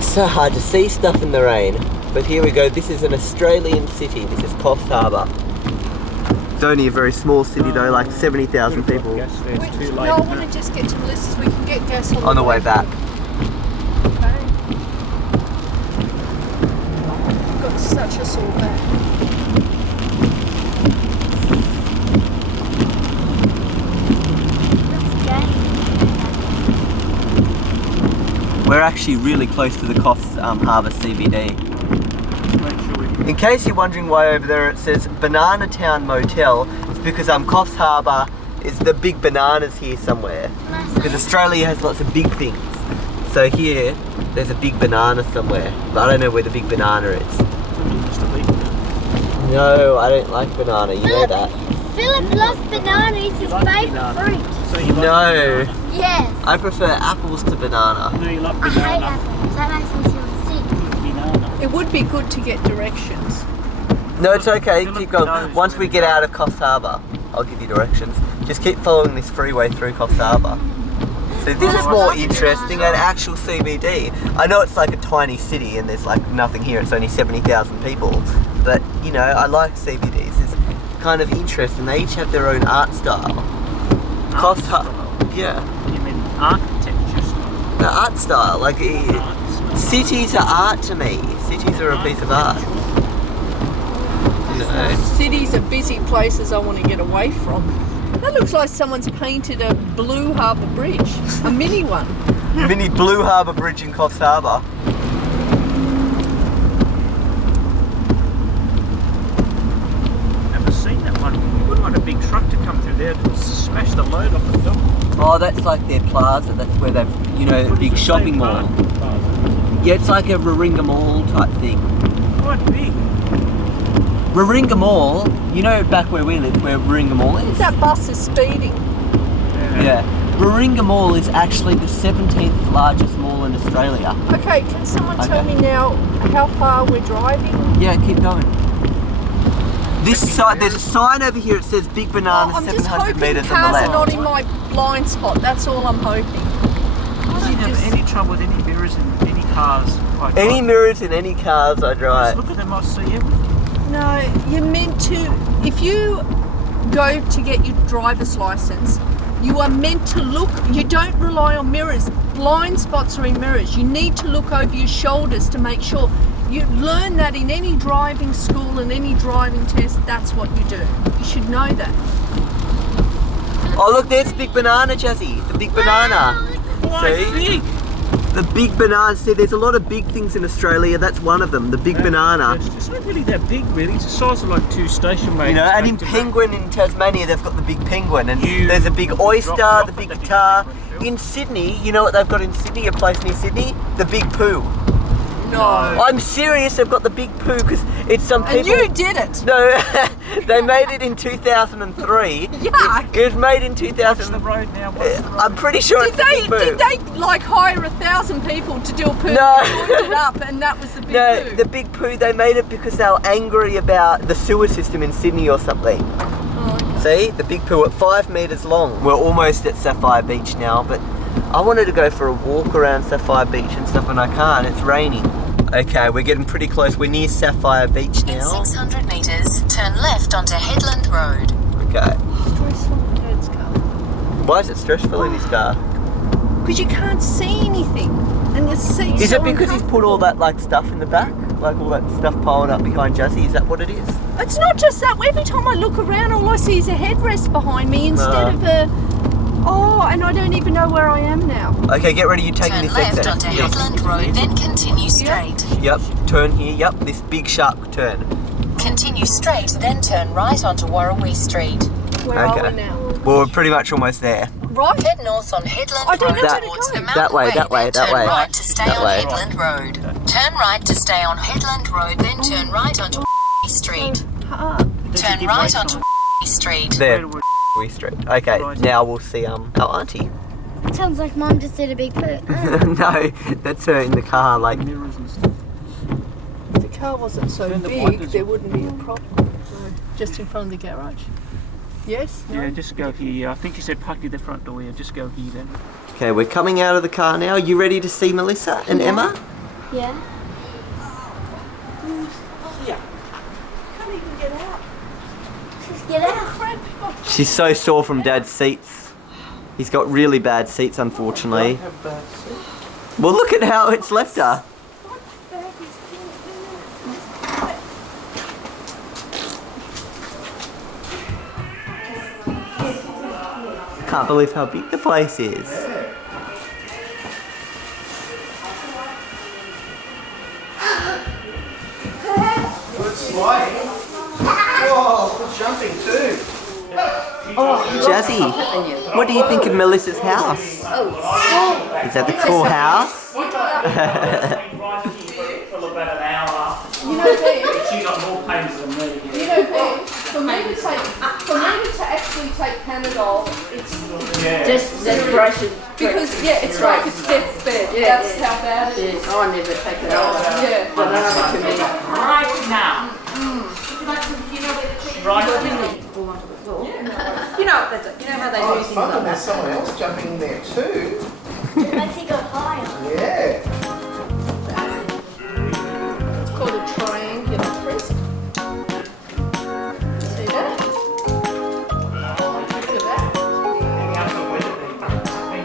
So hard to see stuff in the rain, but here we go. This is an Australian city. This is Coffs Harbour. It's only a very small city though, like 70,000 people. Gas there, it's too late. No, I want to just get to Melissa's. We can get gas On the way back. Okay. I've got such a sore back. We're actually really close to the Coffs Harbour CBD. In case you're wondering why over there it says Banana Town Motel, it's because Coffs Harbour is the big bananas here somewhere. Because Australia has lots of big things. So here, there's a big banana somewhere. But I don't know where the big banana is. No, I don't like banana, you know that. Philip loves banana. It's his favourite fruit. So you like No, banana? Yes. I prefer apples to banana. No, you like I hate banana. apples. That makes me feel sick. Banana. It would be good to get directions. No, it's okay, Philip keep going. knows Once where we to get go. out of Coffs Harbour, I'll give you directions. Just keep following this freeway through Coffs Harbour. So this is more interesting, an actual CBD. I know it's like a tiny city and there's like nothing here, it's only 70,000 people. But, you know, I like CBDs. It's kind of interesting. They each have their own art style. Coffs Harbour, yeah. You mean architecture style? The art style, like cities are art to me. Cities are a piece of art. You know. Cities are busy places I want to get away from. That looks like someone's painted a Blue Harbour Bridge, a mini one. Mini Blue Harbour Bridge in Coffs Harbour. Never seen that one. You wouldn't want a big truck to come through there to smash the load off the top. Oh, that's like their plaza. That's where they've, you know, What big is it, shopping same mall. plaza? Yeah, it's like a Warringah Mall type thing. Quite big. Warringah Mall, you know back where we live, where Warringah Mall is? That bus is speeding. Yeah. Warringah Mall is actually the 17th largest mall in Australia. Okay, can someone tell Okay. me now how far we're driving? Yeah, keep going. This side, there's a sign over here. It says Big Banana, I'm just 700 hoping metres on cars the are not left. in my blind spot. That's all I'm hoping. I don't have any trouble with any mirrors in any cars. Any mirrors in any cars I Just drive. look at them, I see everything. No, you're meant to. If you go to get your driver's license, you are meant to look. You don't rely on mirrors. Blind spots are in mirrors. You need to look over your shoulders to make sure. You learn that in any driving school and any driving test. That's what you do. You should know that. Oh look, there's Big Banana, Jazzy. The Big Banana. Quite See? big. The Big Banana. See, there's a lot of big things in Australia. That's one of them. The Big Banana. It's not really that big, really. It's the size of like 2 station wagons. You know, and in back to back. Penguin in Tasmania, they've got the big penguin, and You there's a big oyster, drop the off big at the big guitar. penguin, Phil. In Sydney, you know what they've got in Sydney, a place near Sydney? The Big Poo. No. I'm serious, they've got the big poo because it's some people... And you did it. No, they made it in 2003. Yuck. It was made in Watch the 2000. road now. Watch the road. I'm pretty sure Did it's the big poo. they like hire 1,000 people to do a poo? No. And joined it up, and that was the big No, poo. the big poo, they made it because they were angry about the sewer system in Sydney or something. Oh, See, the big poo at 5 metres long. We're almost at Sapphire Beach now, but I wanted to go for a walk around Sapphire Beach and stuff and I can't, it's raining. Okay, we're getting pretty close. We're near Sapphire Beach In now. 600 metres, turn left onto Headland Road. Okay. stressful in Dad's car. Why is it stressful in his car? Because you can't see anything. And the seat's Is so it because he's put all that like stuff in the back? Like all that stuff piled up behind Jazzy? Is that what it is? It's not just that. Every time I look around, all I see is a headrest behind me instead of a... Oh, and I don't even know where I am now. Okay, get ready, you taking Turn this left exit. onto Headland Road, then continue straight. Yep, turn here, yep, this big sharp turn. Continue straight, then turn right onto Warrawee Street. Where Okay. are we now? Well, we're pretty much almost there. Right? Head north on Headland I don't Road know where to towards go. the mountain That way, that way, then that turn way. right to stay That on way. Headland Road. Turn right to stay on Headland Road, then turn right onto Warrawee Street. Turn right onto Warrawee Street. There, Wee Street. Okay, now we'll see our auntie. Sounds like Mum just did a big poo. No, that's her in the car, like... Mirrors and stuff. If the car wasn't so Turn the big, wipers there off. wouldn't be a problem. Just in front of the garage. Yes? No? Yeah, just go here. I think you said park near the front door. Yeah, just go here then. Okay, we're coming out of the car now. You ready to see Melissa and Emma? Yeah. Can't even get out. Just get out. She's so sore from Dad's seats. He's got really bad seats, unfortunately. Well, look at how it's left her. Can't believe how big the place is. Good slide. Whoa, good jumping too. Jazzy, what do you think of Melissa's house? Is that the cool house? For about an hour. You know, Ben, She got more pains than me. you know, Ben, for me to actually take Panadol, it's Desperation. because, it's like it's deathbed. That's how bad it is. Yes, I never take it over. Yeah. But to me. Right now. Right now. You know, that's it. You know how they Oh, do it's things fun like when there's that. someone else jumping in there too. It makes it go higher. Yeah. It's called a triangular frisk. See that? Look at that.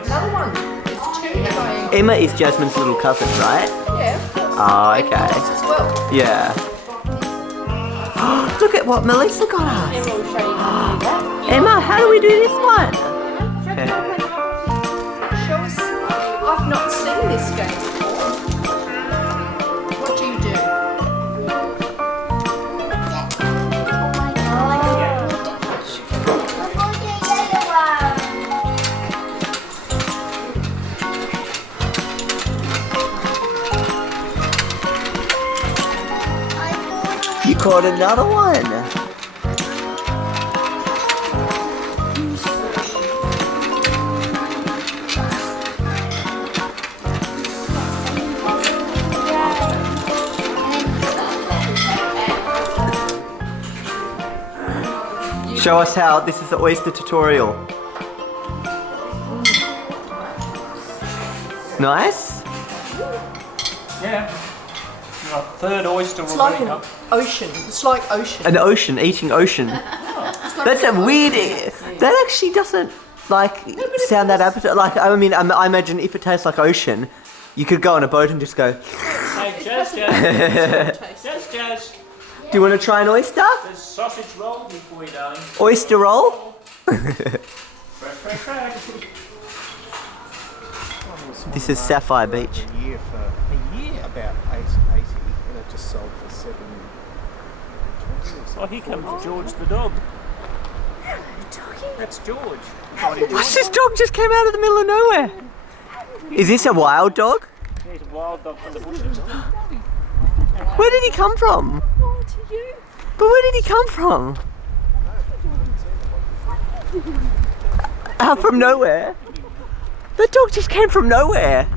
Another one. There's 2 triangles. Emma is Jasmine's little cousin, right? Yeah, of course. Oh, And okay. yours as well. Yeah. Look at what Melissa got us. Emma will show you how to do that. Emma, how do we do this one? Show us. I've not seen this game before. What do you do? Oh my god. Look at the yellow one. You caught another one. Show us how. This is the oyster tutorial. Nice. Yeah. You're a third oyster It's like already an up. ocean. It's like ocean. An ocean, eating ocean. That's a weird. That actually doesn't like sound that appetite. Like I mean, I imagine if it tastes like ocean, you could go on a boat and just go. Hey, Jazz. Do you want to try an oyster? There's sausage roll before you, darling. Oyster roll? Crack. This is Sapphire Beach. A year, about 80, and it just sold for 720. Oh, here comes George the dog. That's George. What's this dog just came out of the middle of nowhere? Is this a wild dog? He's a wild dog from the bushes. Where did he come from? But where did he come from? Out from nowhere? The dog just came from nowhere.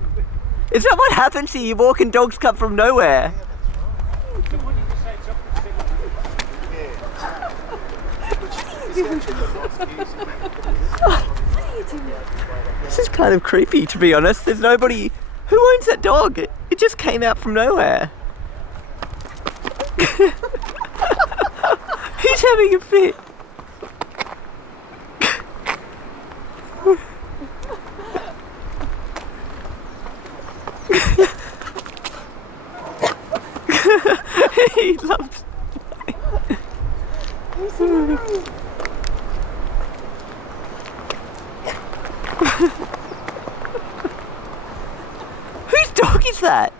Is that what happens here? You walk and dogs come from nowhere. This is kind of creepy, to be honest. There's nobody. Who owns that dog? It just came out from nowhere. He's having a fit. He loves. Whose dog is that?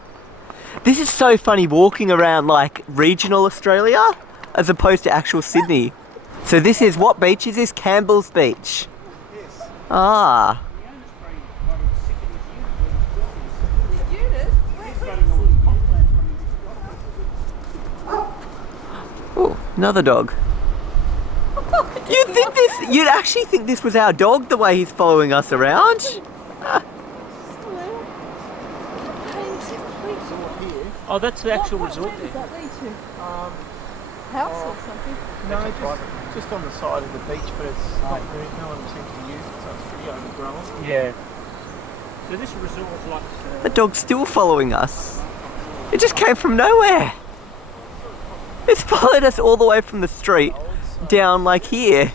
This is so funny walking around like regional Australia as opposed to actual Sydney. So this is, what beach is this? Campbell's Beach. Yes. Ah. Oh, another dog. You'd actually think this was our dog, the way he's following us around. Oh, that's the actual resort there. House or something? No, just on the side of the beach, but it's not very, no one seems to use it, so it's pretty overgrown. Yeah. So this resort was like... The dog's still following us. It just came from nowhere. It's followed us all the way from the street down like here.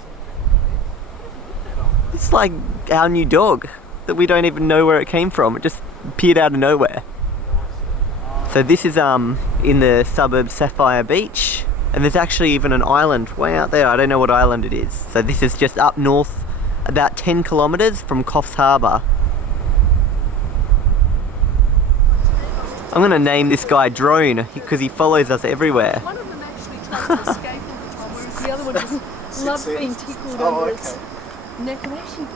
It's like our new dog that we don't even know where it came from. It just appeared out of nowhere. So this is in the suburb Sapphire Beach, and there's actually even an island way out there. I don't know what island it is. So this is just up north, about 10 kilometres from Coffs Harbour. I'm gonna name this guy Drone because he follows us everywhere. One of them actually tries to escape all the time, whereas the other one just loves being tickled under its neck and actually,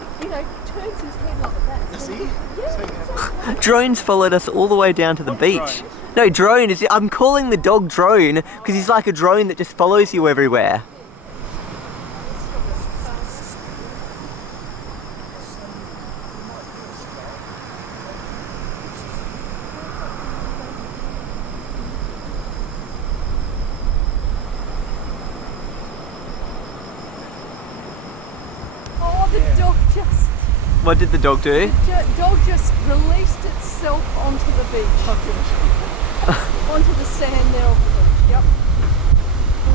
turns his head like that. Is he? Yeah. Drone's followed us all the way down to the beach. No, Drone is. I'm calling the dog Drone because he's like a drone that just follows you everywhere. Oh, the dog just... What did the dog do? The dog just released itself onto the beach. Onto the sand there of the beach, yep.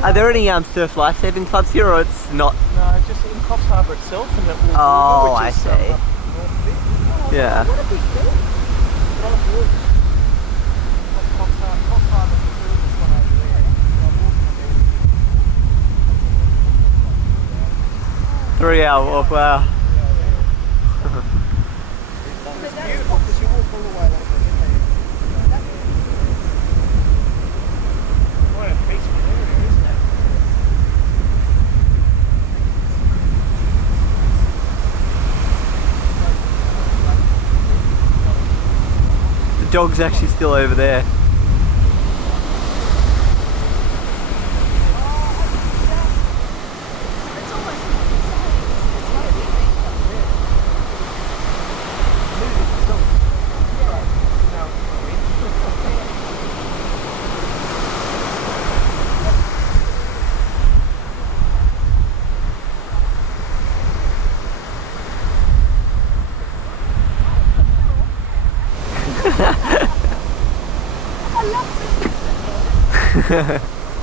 Are there any surf lifesaving clubs here, or it's not? No, just in Coffs Harbour itself, and it will. Oh, I which is, see. up north a bit. Yeah. What a big beach. Coffs Harbour's the furthest one over there. I'm walking 3-hour walk. Wow. It's beautiful because you walk all the way like that. Quite a peaceful area, isn't it? The dog's actually still over there.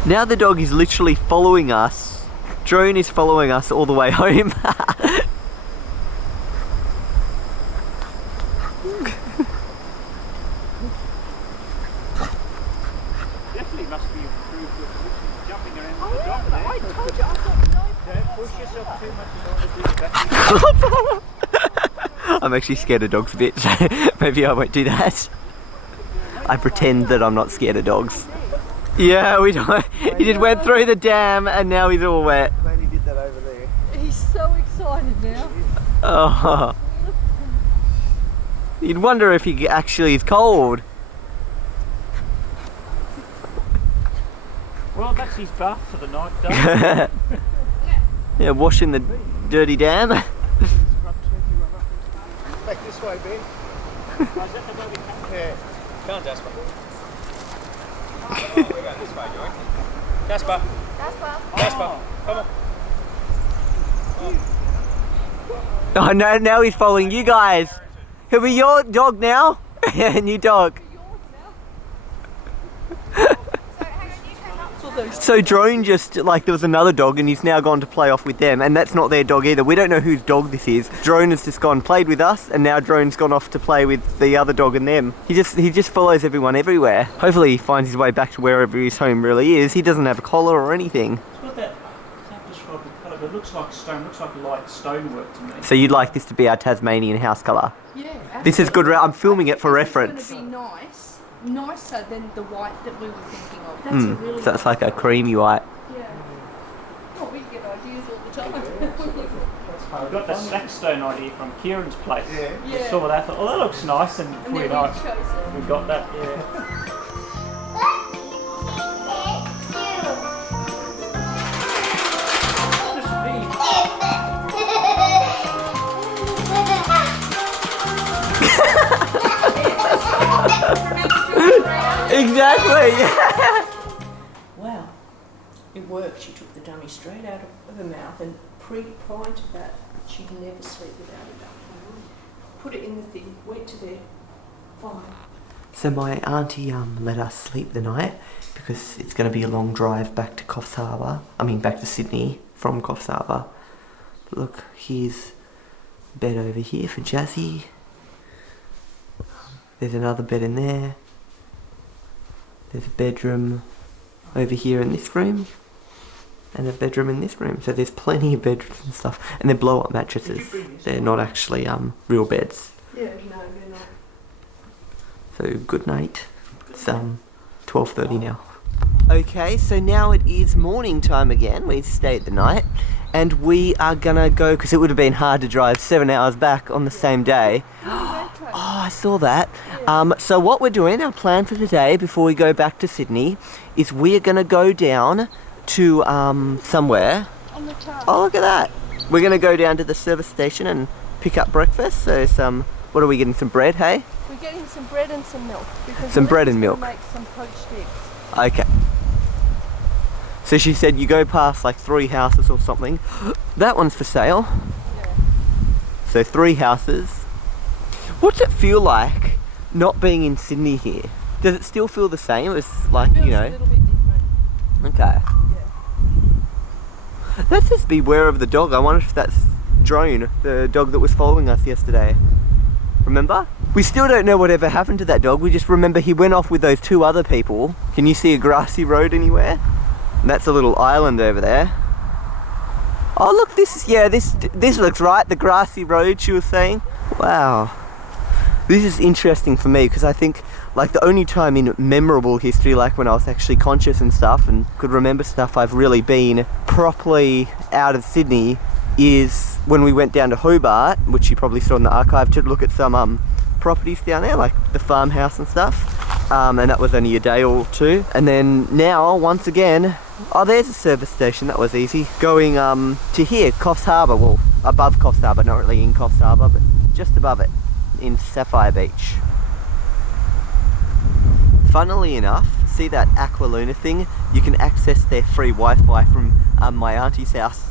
Now the dog is literally following us. Drone is following us all the way home. Definitely must be improved with jumping around with the dog there. I told you, I've got no... Don't push yourself too much, you don't want to do the back. I'm actually scared of dogs a bit, so maybe I won't do that. I pretend that I'm not scared of dogs. Yeah, we don't. He just went through the dam and now he's all wet. Glad he did that over there. He's so excited now. Oh. You'd wonder if he actually is cold. Well, that's his bath for the night, though. Yeah, washing the dirty dam. Back this way, Ben. Yeah. Come on, Jasper. We're going this way, Joy. Jasper. Jasper, come on. Oh no, now he's following you guys. He'll be your dog now. New dog. So Drone just, like, there was another dog and he's now gone to play off with them, and that's not their dog either. We don't know whose dog this is. Drone has just gone played with us, and now Drone's gone off to play with the other dog and them. He just follows everyone everywhere. Hopefully he finds his way back to wherever his home really is. He doesn't have a collar or anything. It's got that, I can't describe the colour, but it looks like stone, looks like light stonework to me. So you'd like this to be our Tasmanian house colour? Yeah. This is good. I'm filming it for reference. It's going to be nicer than the white that we were thinking of. That's a really So it's like a creamy white. Yeah. Oh, we get ideas all the time. I got the sackstone idea from Kieran's place. Yeah. Yeah. Saw that, thought, oh, that looks nice, and And before you then know we it, chose it. we got that, yeah. Exactly. Wow. It worked. She took the dummy straight out of her mouth, and prior to that, she'd never sleep without a dummy. Put it in the thing, went to there, fine. So my auntie let us sleep the night because it's going to be a long drive back to Coffs Harbour. I mean back to Sydney from Coffs Harbour. But look, here's a bed over here for Jazzy. There's another bed in there. There's a bedroom over here in this room. And a bedroom in this room. So there's plenty of bedrooms and stuff. And they're blow-up mattresses. They're not actually real beds. Yeah, no, they're not. So good night. It's 12:30 now. Okay, so now it is morning time again. We stayed the night, and we are gonna go because it would have been hard to drive 7 hours back on the same day. Oh, I saw that. So what we're doing, our plan for today before we go back to Sydney, is we are gonna go down to somewhere. On the top. Oh, look at that. We're gonna go down to the service station and pick up breakfast. So what are we getting? Some bread, hey? We're getting some bread and some milk. Because Some bread and Alicia's milk. gonna make some poached eggs. Okay. So she said you go past like 3 houses or something. That one's for sale. Yeah. So 3 houses. What's it feel like not being in Sydney here? Does it still feel the same? It's like, Feels you a know. little bit different. Okay. Yeah. Let's just beware of the dog. I wonder if that's Drone, the dog that was following us yesterday. Remember? We still don't know whatever happened to that dog. We just remember he went off with those 2 other people. Can you see a grassy road anywhere? And that's a little island over there. Oh look, this looks right. The grassy road she was saying. Wow. This is interesting for me because I think like the only time in memorable history, like when I was actually conscious and stuff and could remember stuff, I've really been properly out of Sydney is when we went down to Hobart, which you probably saw in the archive, to look at some properties down there, like the farmhouse and stuff. And that was only a day or 2. And then now, once again, oh, there's a service station. That was easy. Going to here, Coffs Harbour. Well, above Coffs Harbour, not really in Coffs Harbour, but just above it, in Sapphire Beach. Funnily enough, see that Aqualuna thing? You can access their free Wi-Fi from my auntie's house.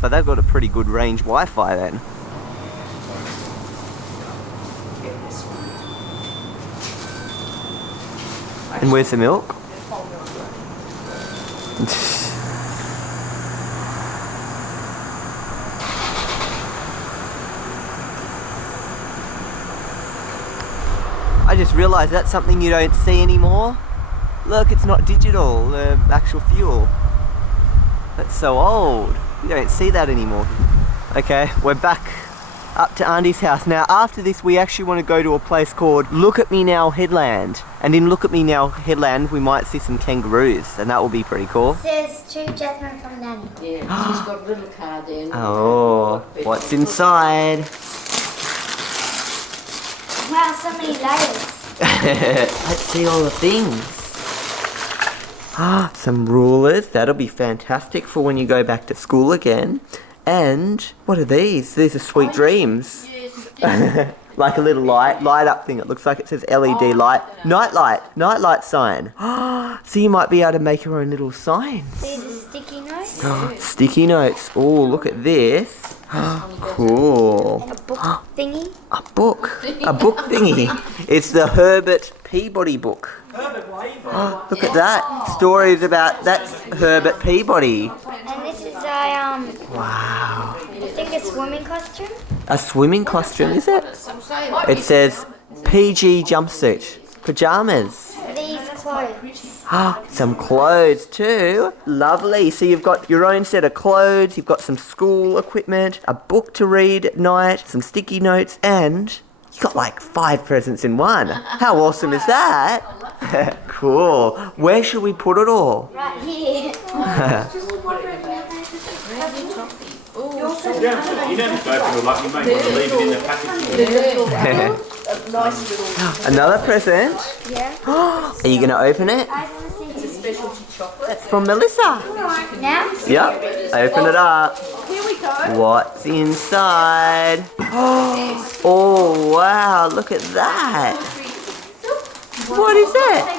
So they've got a pretty good range Wi-Fi then. And where's the milk? I just realised that's something you don't see anymore. Look, it's not digital, the actual fuel. That's so old. You don't see that anymore. Okay, we're back up to Auntie's house. Now after this we actually want to go to a place called Look At Me Now Headland. And in Look At Me Now Headland we might see some kangaroos, and that will be pretty cool. Says to Jasmine from Nanny. Yeah, she's got a little card in. Oh, what's inside? Wow, so many layers. Let's see all the things. Some rulers. That'll be fantastic for when you go back to school again. And what are these? These are sweet dreams. Like a little light up thing. It looks like it says LED light. Nightlight sign. So you might be able to make your own little signs. These are sticky notes. Sticky notes. Oh, look at this. Cool. And a book thingy. A book thingy. It's the Herbert Peabody book. Look at that. Stories about, that's Herbert Peabody. And this is a Wow. I think a swimming costume. A swimming costume, is it? It says PG jumpsuit. Pajamas. These clothes. Some clothes too. Lovely. So you've got your own set of clothes, you've got some school equipment, a book to read at night, some sticky notes, and you got like 5 presents in one. How awesome is that? Cool. Where should we put it all? Right here. You don't have to open it up, you may want to leave it in the package. Another present? Yeah. Are you going to open it? I want to see this. That's from Melissa. Now? Yep. Open it up. Here we go. What's inside? Oh, wow. Look at that. What is that?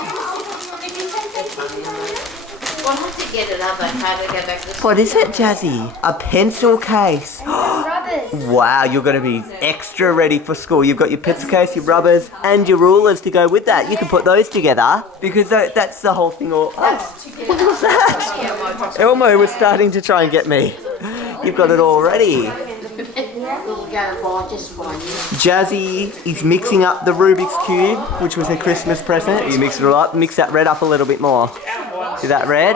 We'll have to get it up. I try to go back to What is it, Jazzy? A pencil case. Rubbers. Wow, you're going to be extra ready for school. You've got your pencil case, your rubbers, and your rulers to go with that. You can put those together because that's the whole thing. What was that? Elmo was starting to try and get me. You've got it all ready. Jazzy is mixing up the Rubik's Cube, which was a Christmas present. You mix it all up, mix that red up a little bit more. See that red?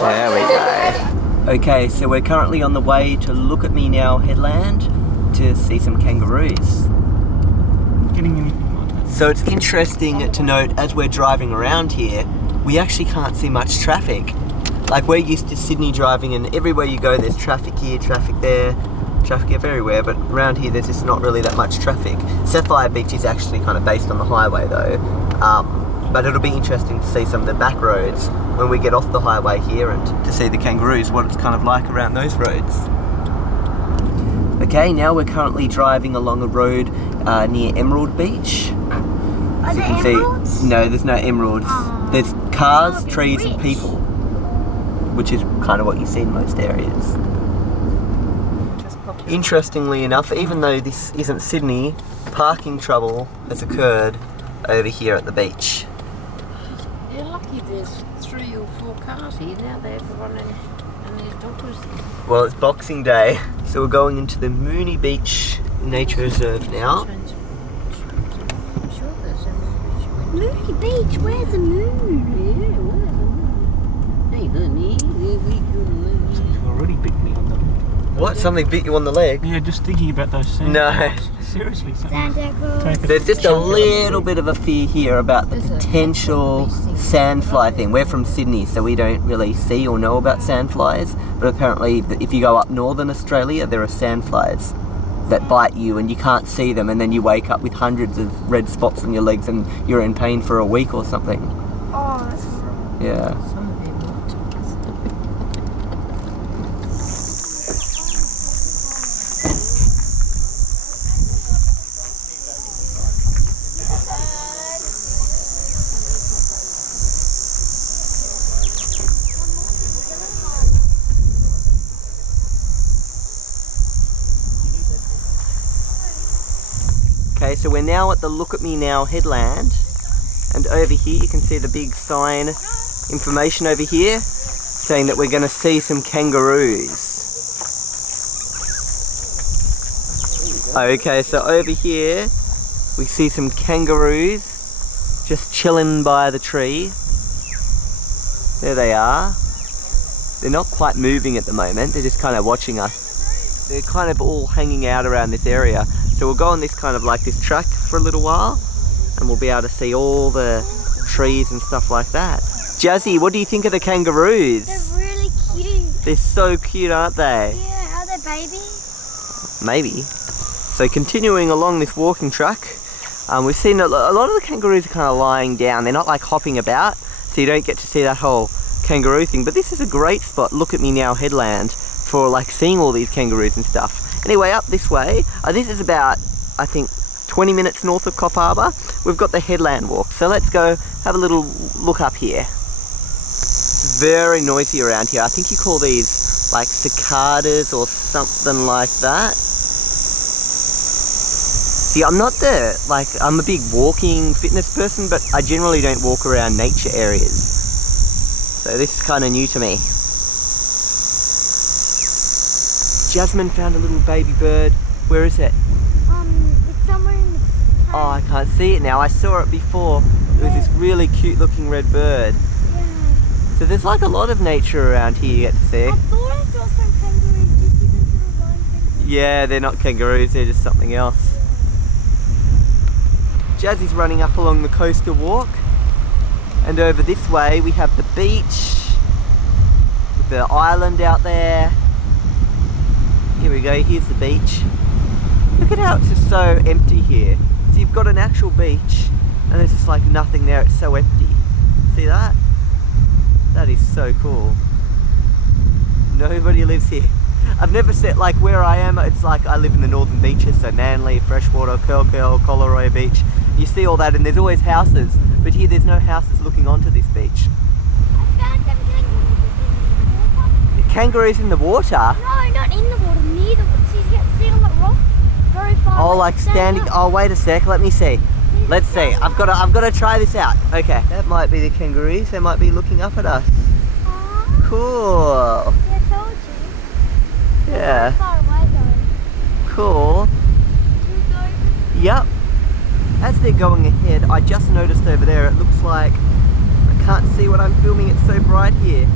There we go. Okay, so we're currently on the way to Look at Me Now headland to see some kangaroos. Getting anything like that? So it's interesting to note as we're driving around here, we actually can't see much traffic. Like we're used to Sydney driving and everywhere you go there's traffic here, traffic there, traffic everywhere, but around here there's just not really that much traffic. Sapphire Beach is actually kind of based on the highway though, but it'll be interesting to see some of the back roads when we get off the highway here and to see the kangaroos, what it's kind of like around those roads. Okay, now we're currently driving along a road near Emerald Beach. Are there emeralds? No, there's no emeralds. There's cars, trees and people, which is kind of what you see in most areas. Interestingly enough, even though this isn't Sydney, parking trouble has occurred over here at the beach. You're lucky there's 3 or 4 cars here now. They're running and there's doctors. Well, it's Boxing Day, so we're going into the Mooney Beach Nature Reserve now. I'm sure there's a moon. Mooney Beach, where's the moon? Yeah, where's the moon? Hey, honey, we You already bit me on the leg. What? Something bit you on the leg? Yeah, just thinking about those sand No. flies. Seriously, something. Santa Claus. Take it. There's just a little bit of a fear here about the potential sandfly thing. We're from Sydney, so we don't really see or know about sandflies. But apparently, if you go up northern Australia, there are sandflies that bite you and you can't see them, and then you wake up with hundreds of red spots on your legs and you're in pain for a week or something. Oh, that's horrible. Yeah. Some of them want to. Okay, so we're now at the Look at Me Now headland, and over here you can see the big sign, information over here, saying that we're going to see some kangaroos. Okay, so over here we see some kangaroos just chilling by the tree. There they are. They're not quite moving at the moment, they're just kind of watching us. They're kind of all hanging out around this area. So we'll go on this kind of like this track for a little while and we'll be able to see all the trees and stuff like that. Jazzy, what do you think of the kangaroos? They're really cute. They're so cute, aren't they? Yeah, are they babies? Maybe. So continuing along this walking track, We've seen a lot of the kangaroos are kind of lying down. They're not like hopping about, so you don't get to see that whole kangaroo thing. But this is a great spot, Look at Me Now headland, for like seeing all these kangaroos and stuff. Anyway, up this way, this is about, I think, 20 minutes north of Coffs Harbour. We've got the headland walk, so let's go have a little look up here. It's very noisy around here. I think you call these like cicadas or something like that. See, I'm not I'm a big walking fitness person, but I generally don't walk around nature areas. So this is kind of new to me. Jasmine found a little baby bird. Where is it? It's somewhere in the tank. Oh, I can't see it now. I saw it before. It was this really cute looking red bird. Yeah. So there's like a lot of nature around here you get to see. I thought I saw some kangaroos. Do you see those little blind kangaroos? Yeah, they're not kangaroos, they're just something else. Jazzy's running up along the coastal walk. And over this way we have the beach with the island out there. Here we go, here's the beach. Look at how it's just so empty here. So you've got an actual beach and there's just like nothing there, it's so empty. See that? That is so cool. Nobody lives here. I've never said, like where I am, it's like I live in the northern beaches, so Manly, Freshwater, Curl, Collaroy Beach. You see all that and there's always houses, but here there's no houses looking onto this beach. I found some kangaroos in the water. Kangaroos in the water? No, not in the water, near the water. See on that rock? Very far. Oh, like standing, oh wait a sec, let me see. Let's see, I've got to try this out. Okay, that might be the kangaroos, they might be looking up at us. Cool. Yeah, I told you. Yeah. Very far away though. Cool. Yep. As they're going ahead, I just noticed over there, it looks like I can't see what I'm filming, it's so bright here.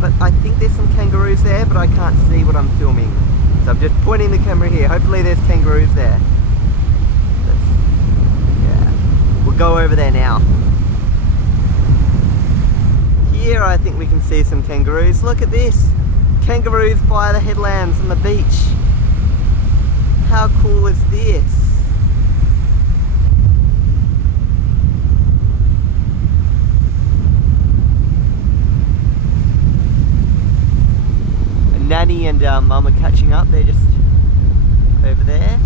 But I think there's some kangaroos there, but I can't see what I'm filming. So I'm just pointing the camera here. Hopefully there's kangaroos there. Yeah. We'll go over there now. Here I think we can see some kangaroos. Look at this. Kangaroos by the headlands on the beach. How cool is this? Nanny and Mum are catching up, they're just over there.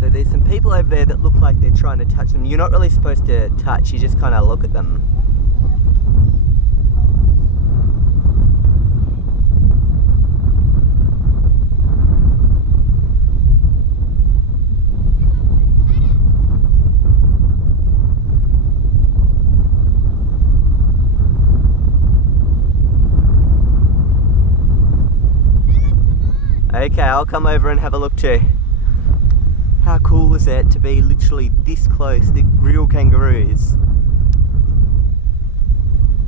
So there's some people over there that look like they're trying to touch them. You're not really supposed to touch, you just kind of look at them. Okay, I'll come over and have a look too. How cool is it to be literally this close to real kangaroos?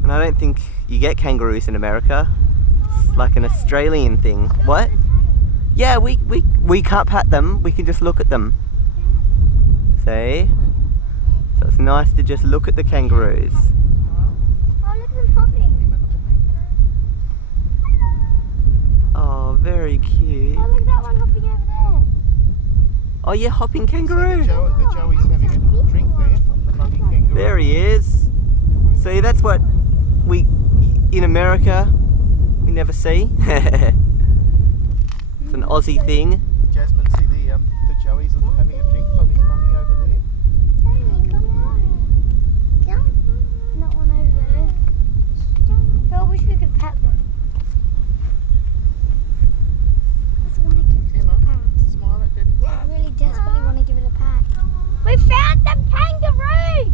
And I don't think you get kangaroos in America. It's like an Australian thing. What? Yeah, we can't pat them, we can just look at them. See? So it's nice to just look at the kangaroos. Oh, look at them hopping. Oh, very cute. Oh, look at that one hopping over there. Oh yeah, hopping kangaroo. The Joey's having a drink there from the bumping kangaroo. There he is. See, that's what we, in America, we never see. It's an Aussie thing. Jasmine, see the Joey's having a drink from his mummy over there? Jamie, come on. Not one over there. So I wish we could pat them. I just want to give it Emma, a pat. smile at Daddy. I really desperately want to give it a pat. We found some kangaroos!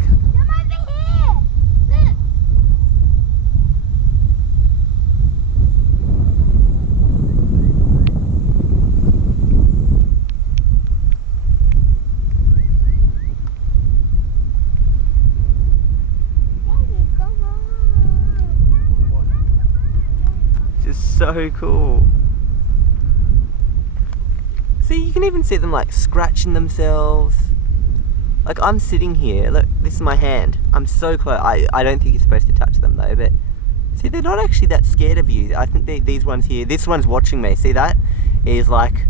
Come over here! Look! Daddy, come on! Just so cool. See, you can even see them like scratching themselves. Like I'm sitting here, look, this is my hand. I'm so close. I don't think you're supposed to touch them though, but see, they're not actually that scared of you. I think these ones here, this one's watching me. See that? He's like,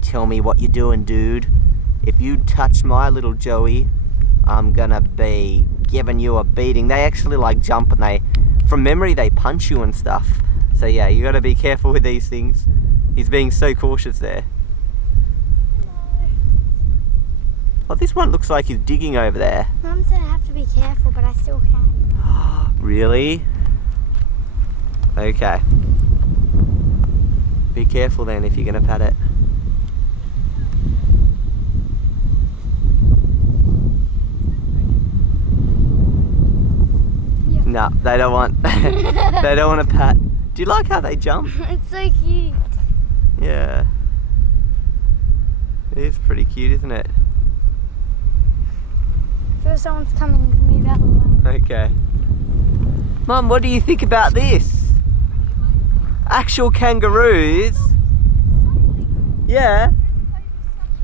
tell me what you're doing, dude. If you touch my little Joey, I'm gonna be giving you a beating. They actually like jump and from memory, they punch you and stuff. So yeah, you gotta be careful with these things. He's being so cautious there. Oh, this one looks like he's digging over there. Mum said I have to be careful, but I still can. Really? Okay. Be careful then if you're gonna pat it. Yep. No, they don't want. They don't want to pat. Do you like how they jump? It's so cute. Yeah. It is pretty cute, isn't it? So someone's coming to move out of the way. Okay. Mum, what do you think about this? Actual kangaroos? Yeah.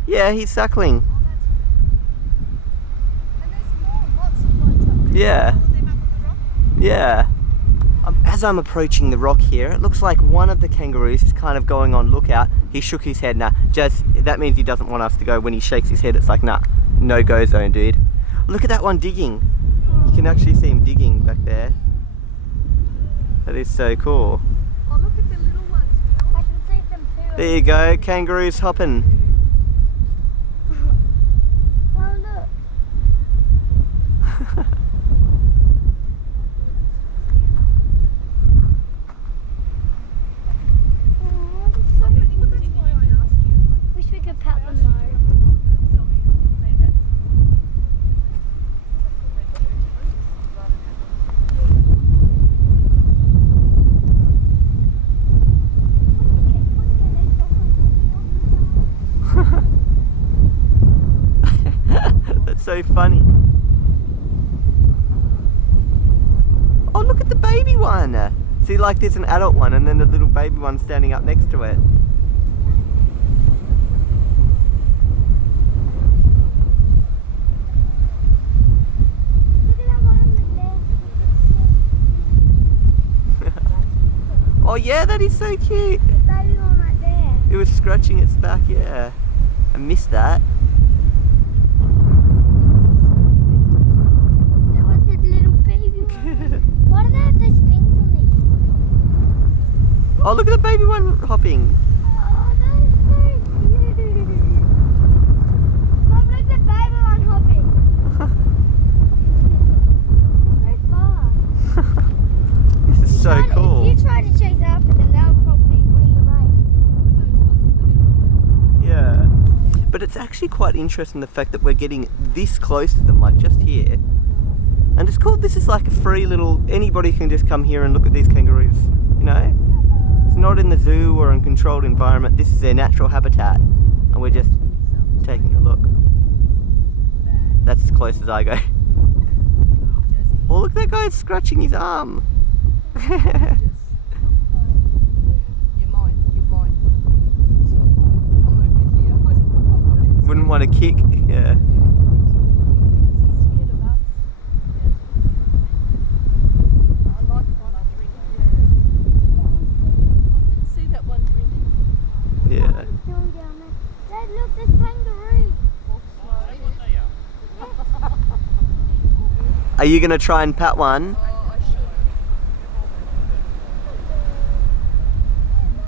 Yeah, he's suckling. Yeah. Yeah. As I'm approaching the rock here, it looks like one of the kangaroos is kind of going on lookout. He shook his head, nah. That means he doesn't want us to go. When he shakes his head, it's like, nah, no go zone, dude. Look at that one digging. You can actually see him digging back there. That is so cool. Oh, look at the little ones, Jill. I can see them too. There you go, kangaroos hopping. Well, look. Wish we could pat them though. That's so funny. Oh, look at the baby one. See, like there's an adult one and then the little baby one standing up next to it. Look at that one on the left. Oh yeah, that is so cute. The baby one right there. It was scratching its back, yeah. I missed that. That was a little baby one. Why do they have those things on these? Oh, look at the baby one hopping. Oh, that is so cute. Mum, look at the baby one hopping. It's so fast. This is so cool. If you try to chase after them, they'll probably win the race. Yeah. But it's actually quite interesting the fact that we're getting this close to them, like just here. And it's cool, this is like a free little, anybody can just come here and look at these kangaroos, you know? It's not in the zoo or in a controlled environment, this is their natural habitat. And we're just taking a look. That's as close as I go. Oh, look, that guy's scratching his arm. You might. Come over here. Wouldn't want to kick, yeah. He's scared of us. I like one drinking. Yeah. See that one drinking? Yeah. Still down there. Dad, look, there's kangaroos. Are you going to try and pat one? Oh, I should.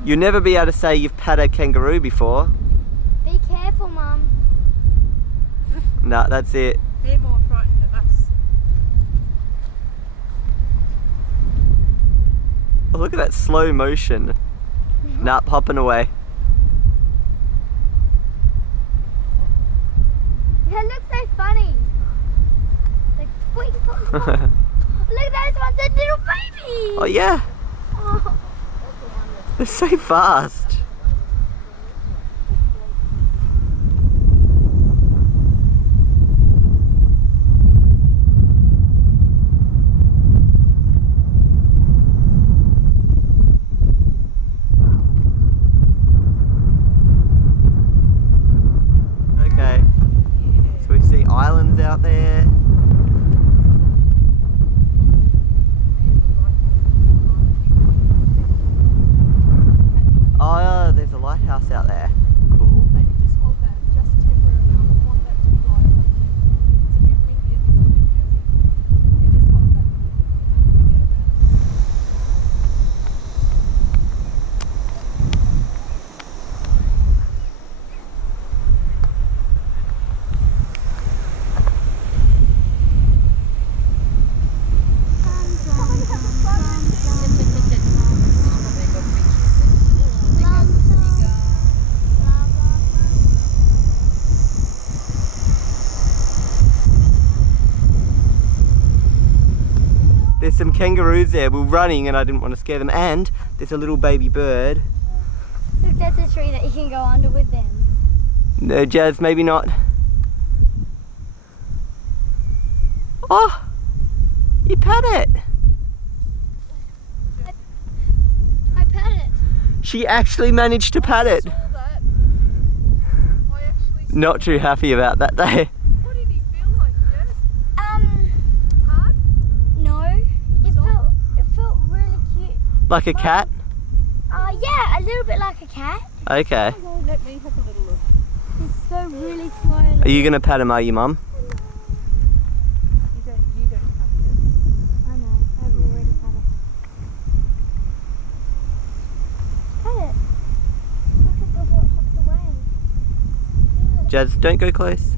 You'll never be able to say you've pat a kangaroo before. Be careful, Mum. No, that's it. They're more frightened of us. Oh, look at that slow motion. Nope, hopping away. That looks so funny. Like, squeak, squeak, squeak. Look, those one's a little baby. Oh yeah, Oh. they're so fast. dolphins out there. Oh, there's a lighthouse out there. Cool. Maybe just hold that, just temporarily. I wouldn't want that to fly over. It's a bit windy, it is a bit windy. Yeah, just hold that. Forget about it. There's some kangaroos there. We're running and I didn't want to scare them. And there's a little baby bird. Look, there's a tree that you can go under with them. No, Jazz, maybe not. Oh, you pat it. I pat it. She actually managed to pat it. I saw that. I actually saw Not too happy about that though. What did he feel like, Jess? Hard? No. It felt really cute. Like a cat? Yeah, a little bit like a cat. Okay. Hang on, let me have a little look. It's so really quiet. Are you gonna pat him, are you, Mum? You don't have to. I know, I've already pat it. Pat it. Look at the what hops away. Feel it. Jazz, don't go close. It's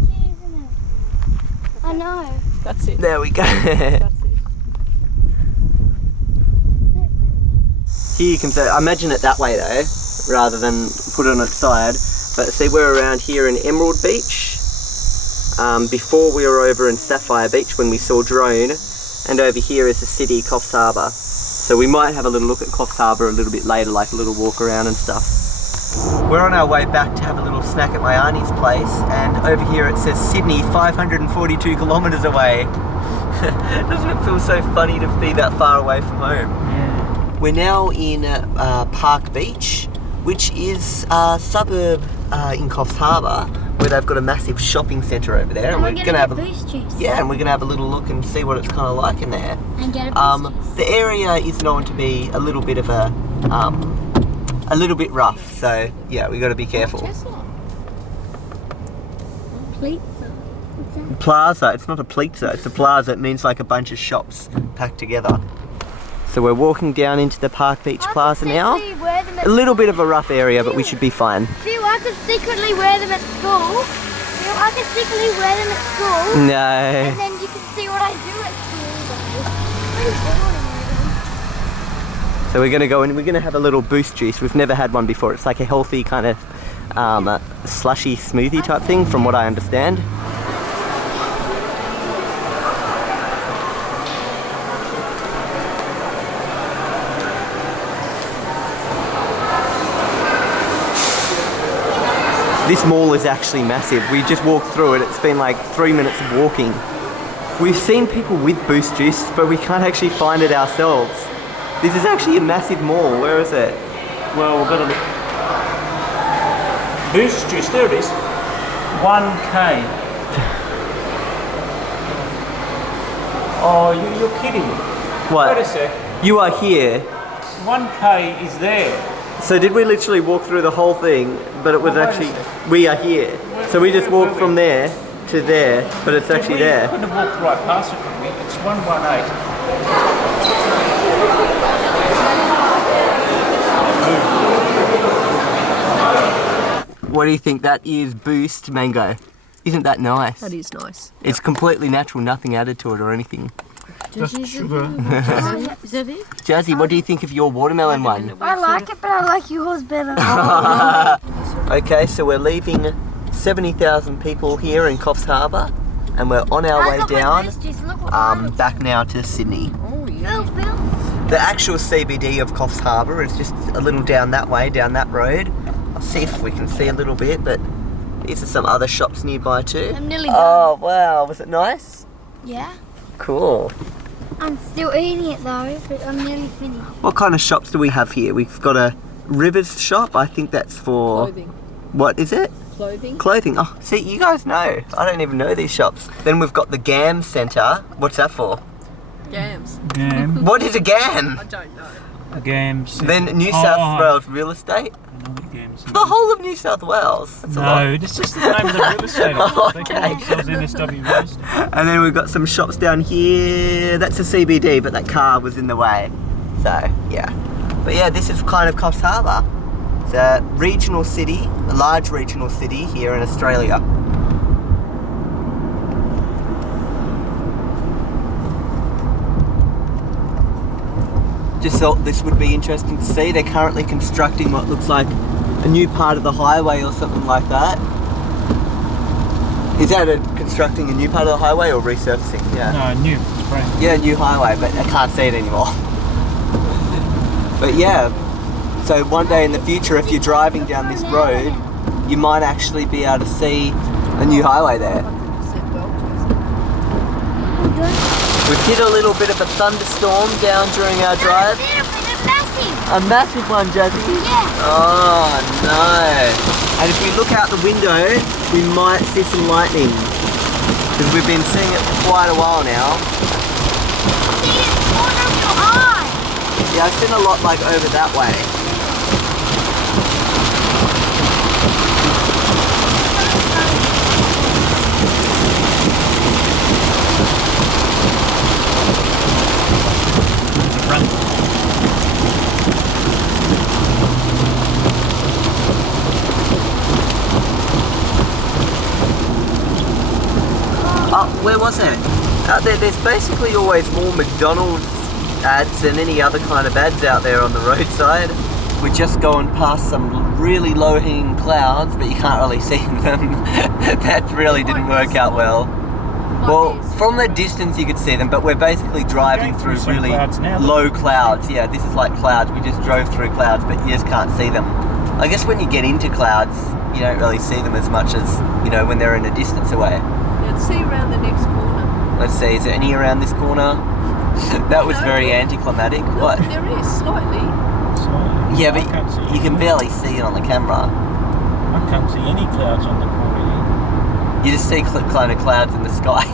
cute, isn't it? I know. That's it. There we go. That's it. Here you can say, imagine it that way though, rather than put it on its side. But see, we're around here in Emerald Beach. Before we were over in Sapphire Beach when we saw Drone, and over here is the city, Coffs Harbour. So we might have a little look at Coffs Harbour a little bit later, like a little walk around and stuff. We're on our way back to have a little snack at my auntie's place, and over here it says Sydney, 542 kilometres away. Doesn't it feel so funny to be that far away from home? Yeah. We're now in Park Beach, which is a suburb in Coffs Harbour, where they've got a massive shopping centre over there. And we're gonna have get boost juice. yeah, and we're gonna have a little look and see what it's kind of like in there. And get a boost juice. The area is known to be a little bit of a little bit rough, so yeah, we got to be careful. Pizza. What's that? Plaza, it's not a pizza, it's a plaza. It means like a bunch of shops packed together. So we're walking down into the Park Beach Plaza now. A little bit of a rough area, but we should be fine. Phil, I could secretly wear them at school. Phil, I could secretly wear them at school. No. And then you can see what I do at school. So we're gonna go and we're gonna have a little boost juice. We've never had one before. It's like a healthy kind of slushy smoothie type thing, from what I understand. This mall is actually massive. We just walked through it. It's been like 3 minutes of walking. We've seen people with boost juice, but we can't actually find it ourselves. This is actually a massive mall. Where is it? Well, we've got to look. Boost juice, there it is. 1K. Oh, you're kidding. What? Wait a sec. You are here. 1K is there. So did we literally walk through the whole thing, but it was Well, wait a actually, sec. we are here. So we just walked from there to there, but it's actually We there. couldn't have walked right past it, could we? It's 118. What do you think? That is Boost Mango. Isn't that nice? That is nice. It's completely natural, nothing added to it or anything. Just sugar. Is that it? Jazzy, what do you think of your watermelon one? I like it, but I like yours better. Okay, so we're leaving 70,000 people here in Coffs Harbour, and we're on our way down back now to Sydney. Oh, yeah. Phil. The actual CBD of Coffs Harbour is just a little down that way, down that road. I'll see if we can see a little bit, but these are some other shops nearby too. I'm nearly done. Oh wow, was it nice? Yeah. Cool. I'm still eating it though, but I'm nearly finished. What kind of shops do we have here? We've got a Rivers shop. I think that's for... Clothing. What is it? Clothing. Clothing. Oh, see, you guys know. I don't even know these shops. Then we've got the GAM Centre. What's that for? Gams. Gam. What is a GAM? I don't know. Gams. Then New South Wales Real Estate. I know what Gams is. The whole of New South Wales. That's a lot. No, it's just the name of the real estate. Oh, They call themselves NSW Real Estate. And then we've got some shops down here. That's a CBD, but that car was in the way. So, yeah. But yeah, this is kind of Coffs Harbour. It's a regional city, a large regional city here in Australia. Just thought this would be interesting to see. They're currently constructing what looks like a new part of the highway or something like that. Is that constructing a new part of the highway or resurfacing? Yeah. No, new. It's great. Yeah, new highway, but I can't see it anymore. But yeah, so one day in the future, if you're driving down this road, you might actually be able to see a new highway there. We've hit a little bit of a thunderstorm down during our drive. A massive one, Jazzy? Yeah. Oh no. And if we look out the window, we might see some lightning. Because we've been seeing it for quite a while now. See it corner of your eye. Yeah, I've seen a lot like over that way. Oh, where was it? Out there, there's basically always more McDonald's ads than any other kind of ads out there on the roadside. We're just going past some really low-hanging clouds, but you can't really see them. That really didn't work out well. Well, from the distance you could see them, but we're basically driving through really low clouds. Yeah, this is like clouds. We just drove through clouds, but you just can't see them. I guess when you get into clouds, you don't really see them as much as, you know, when they're in a distance away. Let's see around the next corner. Let's see, is there any around this corner? That was very anticlimactic. What? There is, slightly. Yeah, but you can barely see it on the camera. I can't see any clouds on the corner. You just see kind of clouds in the sky.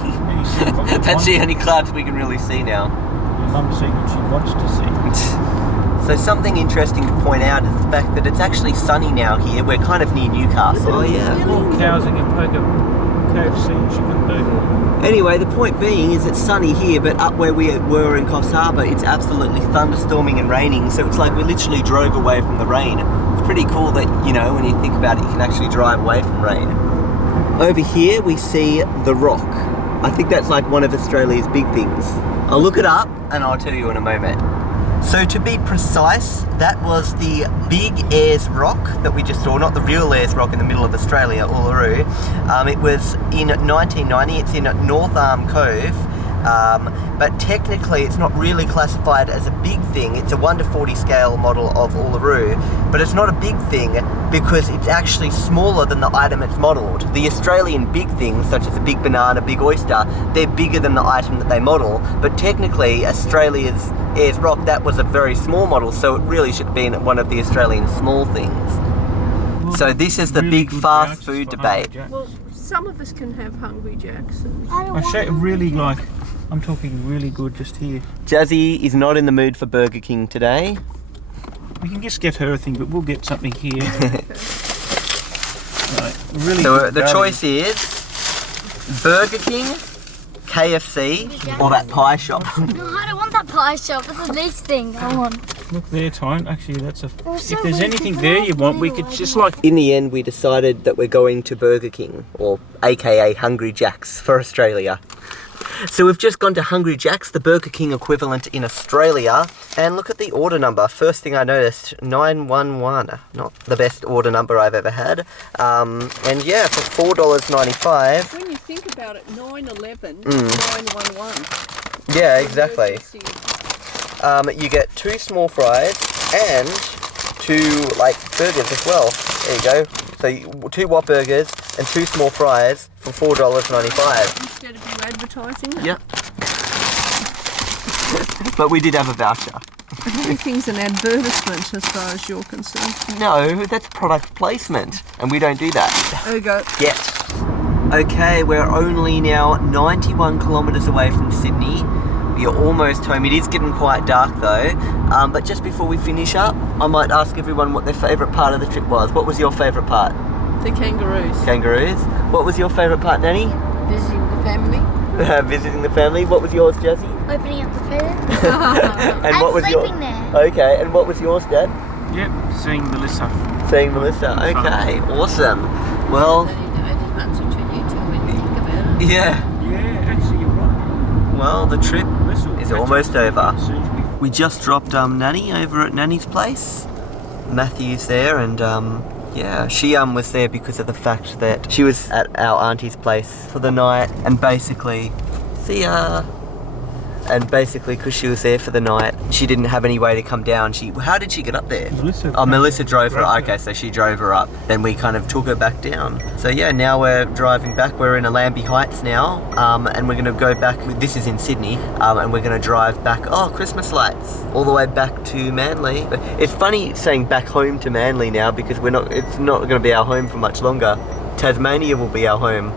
That's the only clouds we can really see now. Your mum sees what she wants to see. So something interesting to point out is the fact that it's actually sunny now here. We're kind of near Newcastle. Oh yeah. More cows and poke KFC and chicken burger. Anyway, the point being is it's sunny here, but up where we were in Coffs Harbour, it's absolutely thunderstorming and raining. So it's like we literally drove away from the rain. It's pretty cool that, you know, when you think about it, you can actually drive away from rain. Over here we see the Rock. I think that's like one of Australia's big things. I'll look it up and I'll tell you in a moment. So to be precise, that was the Big Ayers Rock that we just saw, not the real Ayers Rock in the middle of Australia, Uluru. It was in 1990, it's in North Arm Cove, but technically it's not really classified as a big thing. It's a 1:40 scale model of Uluru, but it's not a big thing because it's actually smaller than the item it's modelled. The Australian big things, such as a big banana, big oyster, they're bigger than the item that they model, but technically Australia's Ayers Rock, that was a very small model, so it really should have been one of the Australian small things. So this is the big fast food debate. Well, some of us can have Hungry Jacks. I shake really like, I'm talking really good just here. Jazzy is not in the mood for Burger King today. We can just get her a thing, but we'll get something here. Right, really so the choice is Burger King, KFC, or that pie shop. No, I don't want that pie shop. This is this thing I want. Look there, Tyne. Actually, that's a. If there's anything there you want, we could just like. In the end, we decided that we're going to Burger King, or AKA Hungry Jack's for Australia. So we've just gone to Hungry Jack's, the Burger King equivalent in Australia, and look at the order number. First thing I noticed, 911. Not the best order number I've ever had. And yeah, for $4.95. When you think about it, 911, 911. Yeah, exactly. You get 2 small fries and 2 like burgers as well. There you go. So 2 Whop burgers and 2 small fries for $4.95. Instead of you advertising it? Yep. But we did have a voucher. Everything's an advertisement as far as you're concerned. No, that's product placement, and we don't do that. There you go. Yet. Okay, we're only now 91 kilometres away from Sydney. We are almost home. It is getting quite dark though. But just before we finish up, I might ask everyone what their favourite part of the trip was. What was your favourite part? The kangaroos. Kangaroos. What was your favourite part, Nanny? Visiting the family. Visiting the family. What was yours, Jessie? Opening up the presents. And what was sleeping there. Okay, and what was yours, Dad? Yep, seeing Melissa. Seeing Melissa. Okay, awesome. Well, I didn't answer to you too when you think about it. yeah. Yeah, actually you're right. Well, the trip is almost over. Soon to be We just dropped Nanny over at Nanny's place. Matthew's there, and yeah, she was there because of the fact that she was at our auntie's place for the night, and basically, see ya. And basically, because she was there for the night, she didn't have any way to come down. How did she get up there? Melissa drove her. Okay, so she drove her up. Then we kind of took her back down. So yeah, now we're driving back. We're in Allambie Heights now, and we're going to go back. This is in Sydney, and we're going to drive back. Oh, Christmas lights! All the way back to Manly. But it's funny saying back home to Manly now because it's not going to be our home for much longer. Tasmania will be our home.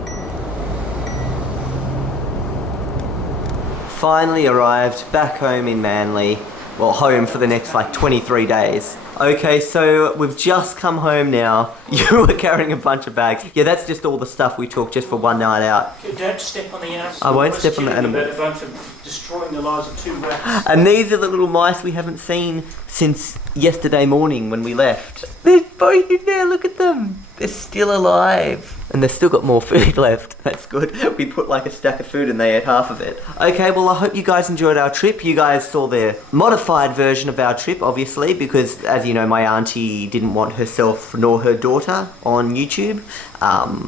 Finally arrived back home in Manly. Well, home for the next like 23 days. Okay, so we've just come home now. You were carrying a bunch of bags. Yeah, that's just all the stuff we took just for one night out. Don't step on the animals. I won't step on the animals. A bunch of destroying the lives of 2 rats. And these are the little mice we haven't seen since yesterday morning when we left. They're both in there, look at them. They're still alive. And they've still got more food left. That's good. We put like a stack of food and they ate half of it. Okay, well I hope you guys enjoyed our trip. You guys saw the modified version of our trip, obviously, because as you know, my auntie didn't want herself nor her daughter on YouTube.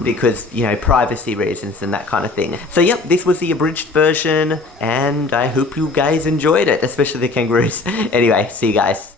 Because, you know, privacy reasons and that kind of thing. So yep, this was the abridged version and I hope you guys enjoyed it, especially the kangaroos. Anyway, see you guys.